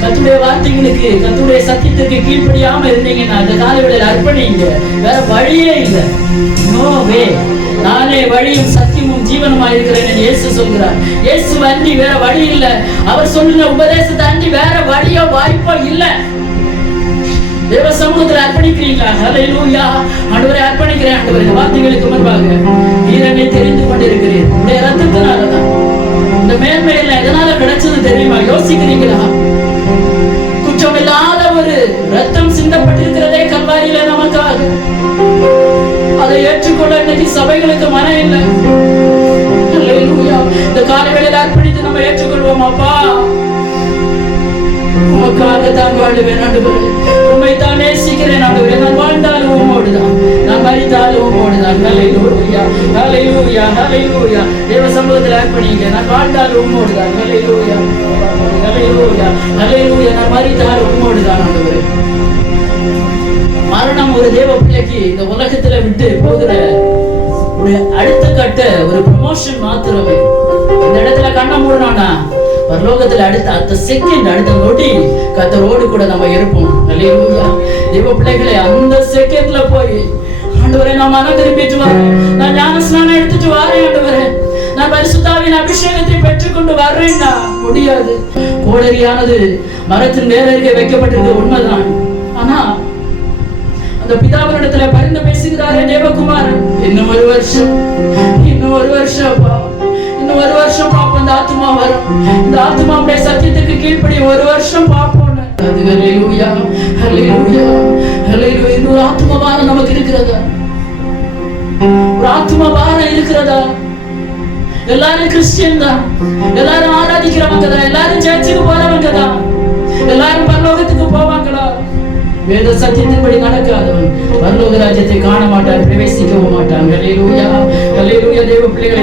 கர்த்தருடைய வார்த்தைகளுக்கு, கர்த்தருடைய சத்தியத்திற்கு கீழ்ப்படியாம இருந்தீங்கன்னா அந்த காலவேளையில அர்ப்பணிங்க. வேற வழியே இல்லை. No way. நானே வழியும் சத்தியமும் ஜீவனுமா இருக்கிறேன் இயேசு சொல்கிறார். இயேசு அன்றி வேற வழி இல்லை. அவர் சொல்லுற உபதேசத்தை அன்றி வேற வழியோ வாய்ப்போ இல்லை. தேவ சமூகத்தில் அர்ப்பணிக்கிறீங்களா? ஹல்லேலூயா. ஆண்டவரை அர்ப்பணிக்கிறேன். ஆண்டவரே இந்த வார்த்தைகளுக்கு முன்பாக நீரனை தெரிந்து கொண்டிருக்கிறீர். உடைய ரத்தத்தினாலதான் இந்த மேன்மையில எதனால கிடைச்சது தெரியுமா? யோசிக்கிறீங்களா? குற்றமில்லாத ஒரு ரத்தம் சிந்தப்பட்டிருக்கிறதே கல்வாரியில நமக்காக. அதை ஏற்றுக்கொள்ள இன்னைக்கு சபைகளுக்கு மனம் இல்லை. ஹல்லேலூயா. இந்த காலவேளையில அர்ப்பணித்து நம்ம ஏற்றுக்கொள்வோம். அப்பா உமக்காக தான் வாழுவேன். ஆண்டவரே உம்மை தான் நேசிக்கிறேன். ஆண்டவரே நான் வாழ்ந்தாலும் உம்மோடுதான், நான் மரித்தாலும் உம்மோடுதான். ஹல்லேலூயா. ஹல்லேலூயா. ஹல்லேலூயா. தேவ சமூகத்தில் அர்ப்பணிங்க. நான் வாழ்ந்தாலும் உம்மோடுதான். ஹல்லேலூயா. ஹல்லேலூயா. ஹல்லேலூயா. நான் மரித்தாலும் உம்மோடுதான். ஆண்டவரே மரணம் ஒரு தேவ பிள்ளைக்கு இந்த உலகத்துல விட்டு போகிற ஒரு அடுத்த கட்ட ஒரு ப்ரமோஷன் மாத்திரமே. இந்த இடத்துல கண்ண மூடணும்னா பரலோகத்துல அடுத்த செகண்ட், அடுத்த நொடி கர்த்தரோடு கூட நம்ம இருப்போம். ஹல்லேலூயா. தேவ பிள்ளைகளை அந்த செகண்ட்ல போய் ஆண்டவரே நான் மனம் திரும்பிட்டு வரேன், நான் ஞான ஸ்நானம் எடுத்துட்டு வரேன், ஆண்டவரே நான் பரிசுத்தாவின் அபிஷேகத்தை பெற்றுக்கொண்டு வர்றேன்னா முடியாது. கோடரியானது மரத்தின் வேறருகே வைக்கப்பட்டிருக்க உண்மைதான். ஆனா அந்த பிதாவினிடத்துல பரிந்து பேசுகிறாரே தேவகுமாரன், இன்னும் ஒரு வருஷம், இன்னும் ஒரு வருஷம், இன்னும் ஒரு வருஷம் பார்ப்போம், இந்த ஆத்மா வரும், இந்த ஆத்மாவுடைய சத்தியத்துக்கு கீழ்ப்படி ஒரு வருஷம் பார்ப்போம். ஹல்லேலூயா. ஹல்லேலூயா. ஹல்லேலூயா. இன்னொரு ஆத்மா வாரம் நமக்கு இருக்கிறதா? ஒரு ஆத்மா வாரம் இருக்கிறதா? எல்லாரும் கிறிஸ்டியன் தான், எல்லாரும் ஆராதிக்கிறவங்க தான், எல்லாரும் சர்ச்சுக்கு போறவங்க தான், எல்லாரும் பரலோகத்துக்கு போவாங்களா? வேத சத்தியத்தின்படி நடக்காதவன் பரலோக ராஜ்யத்தை காண மாட்டான், பிரவேசிக்கவும் மாட்டான். ஹல்லேலூயா. ஹல்லேலூயா. தேவ பிள்ளைகளை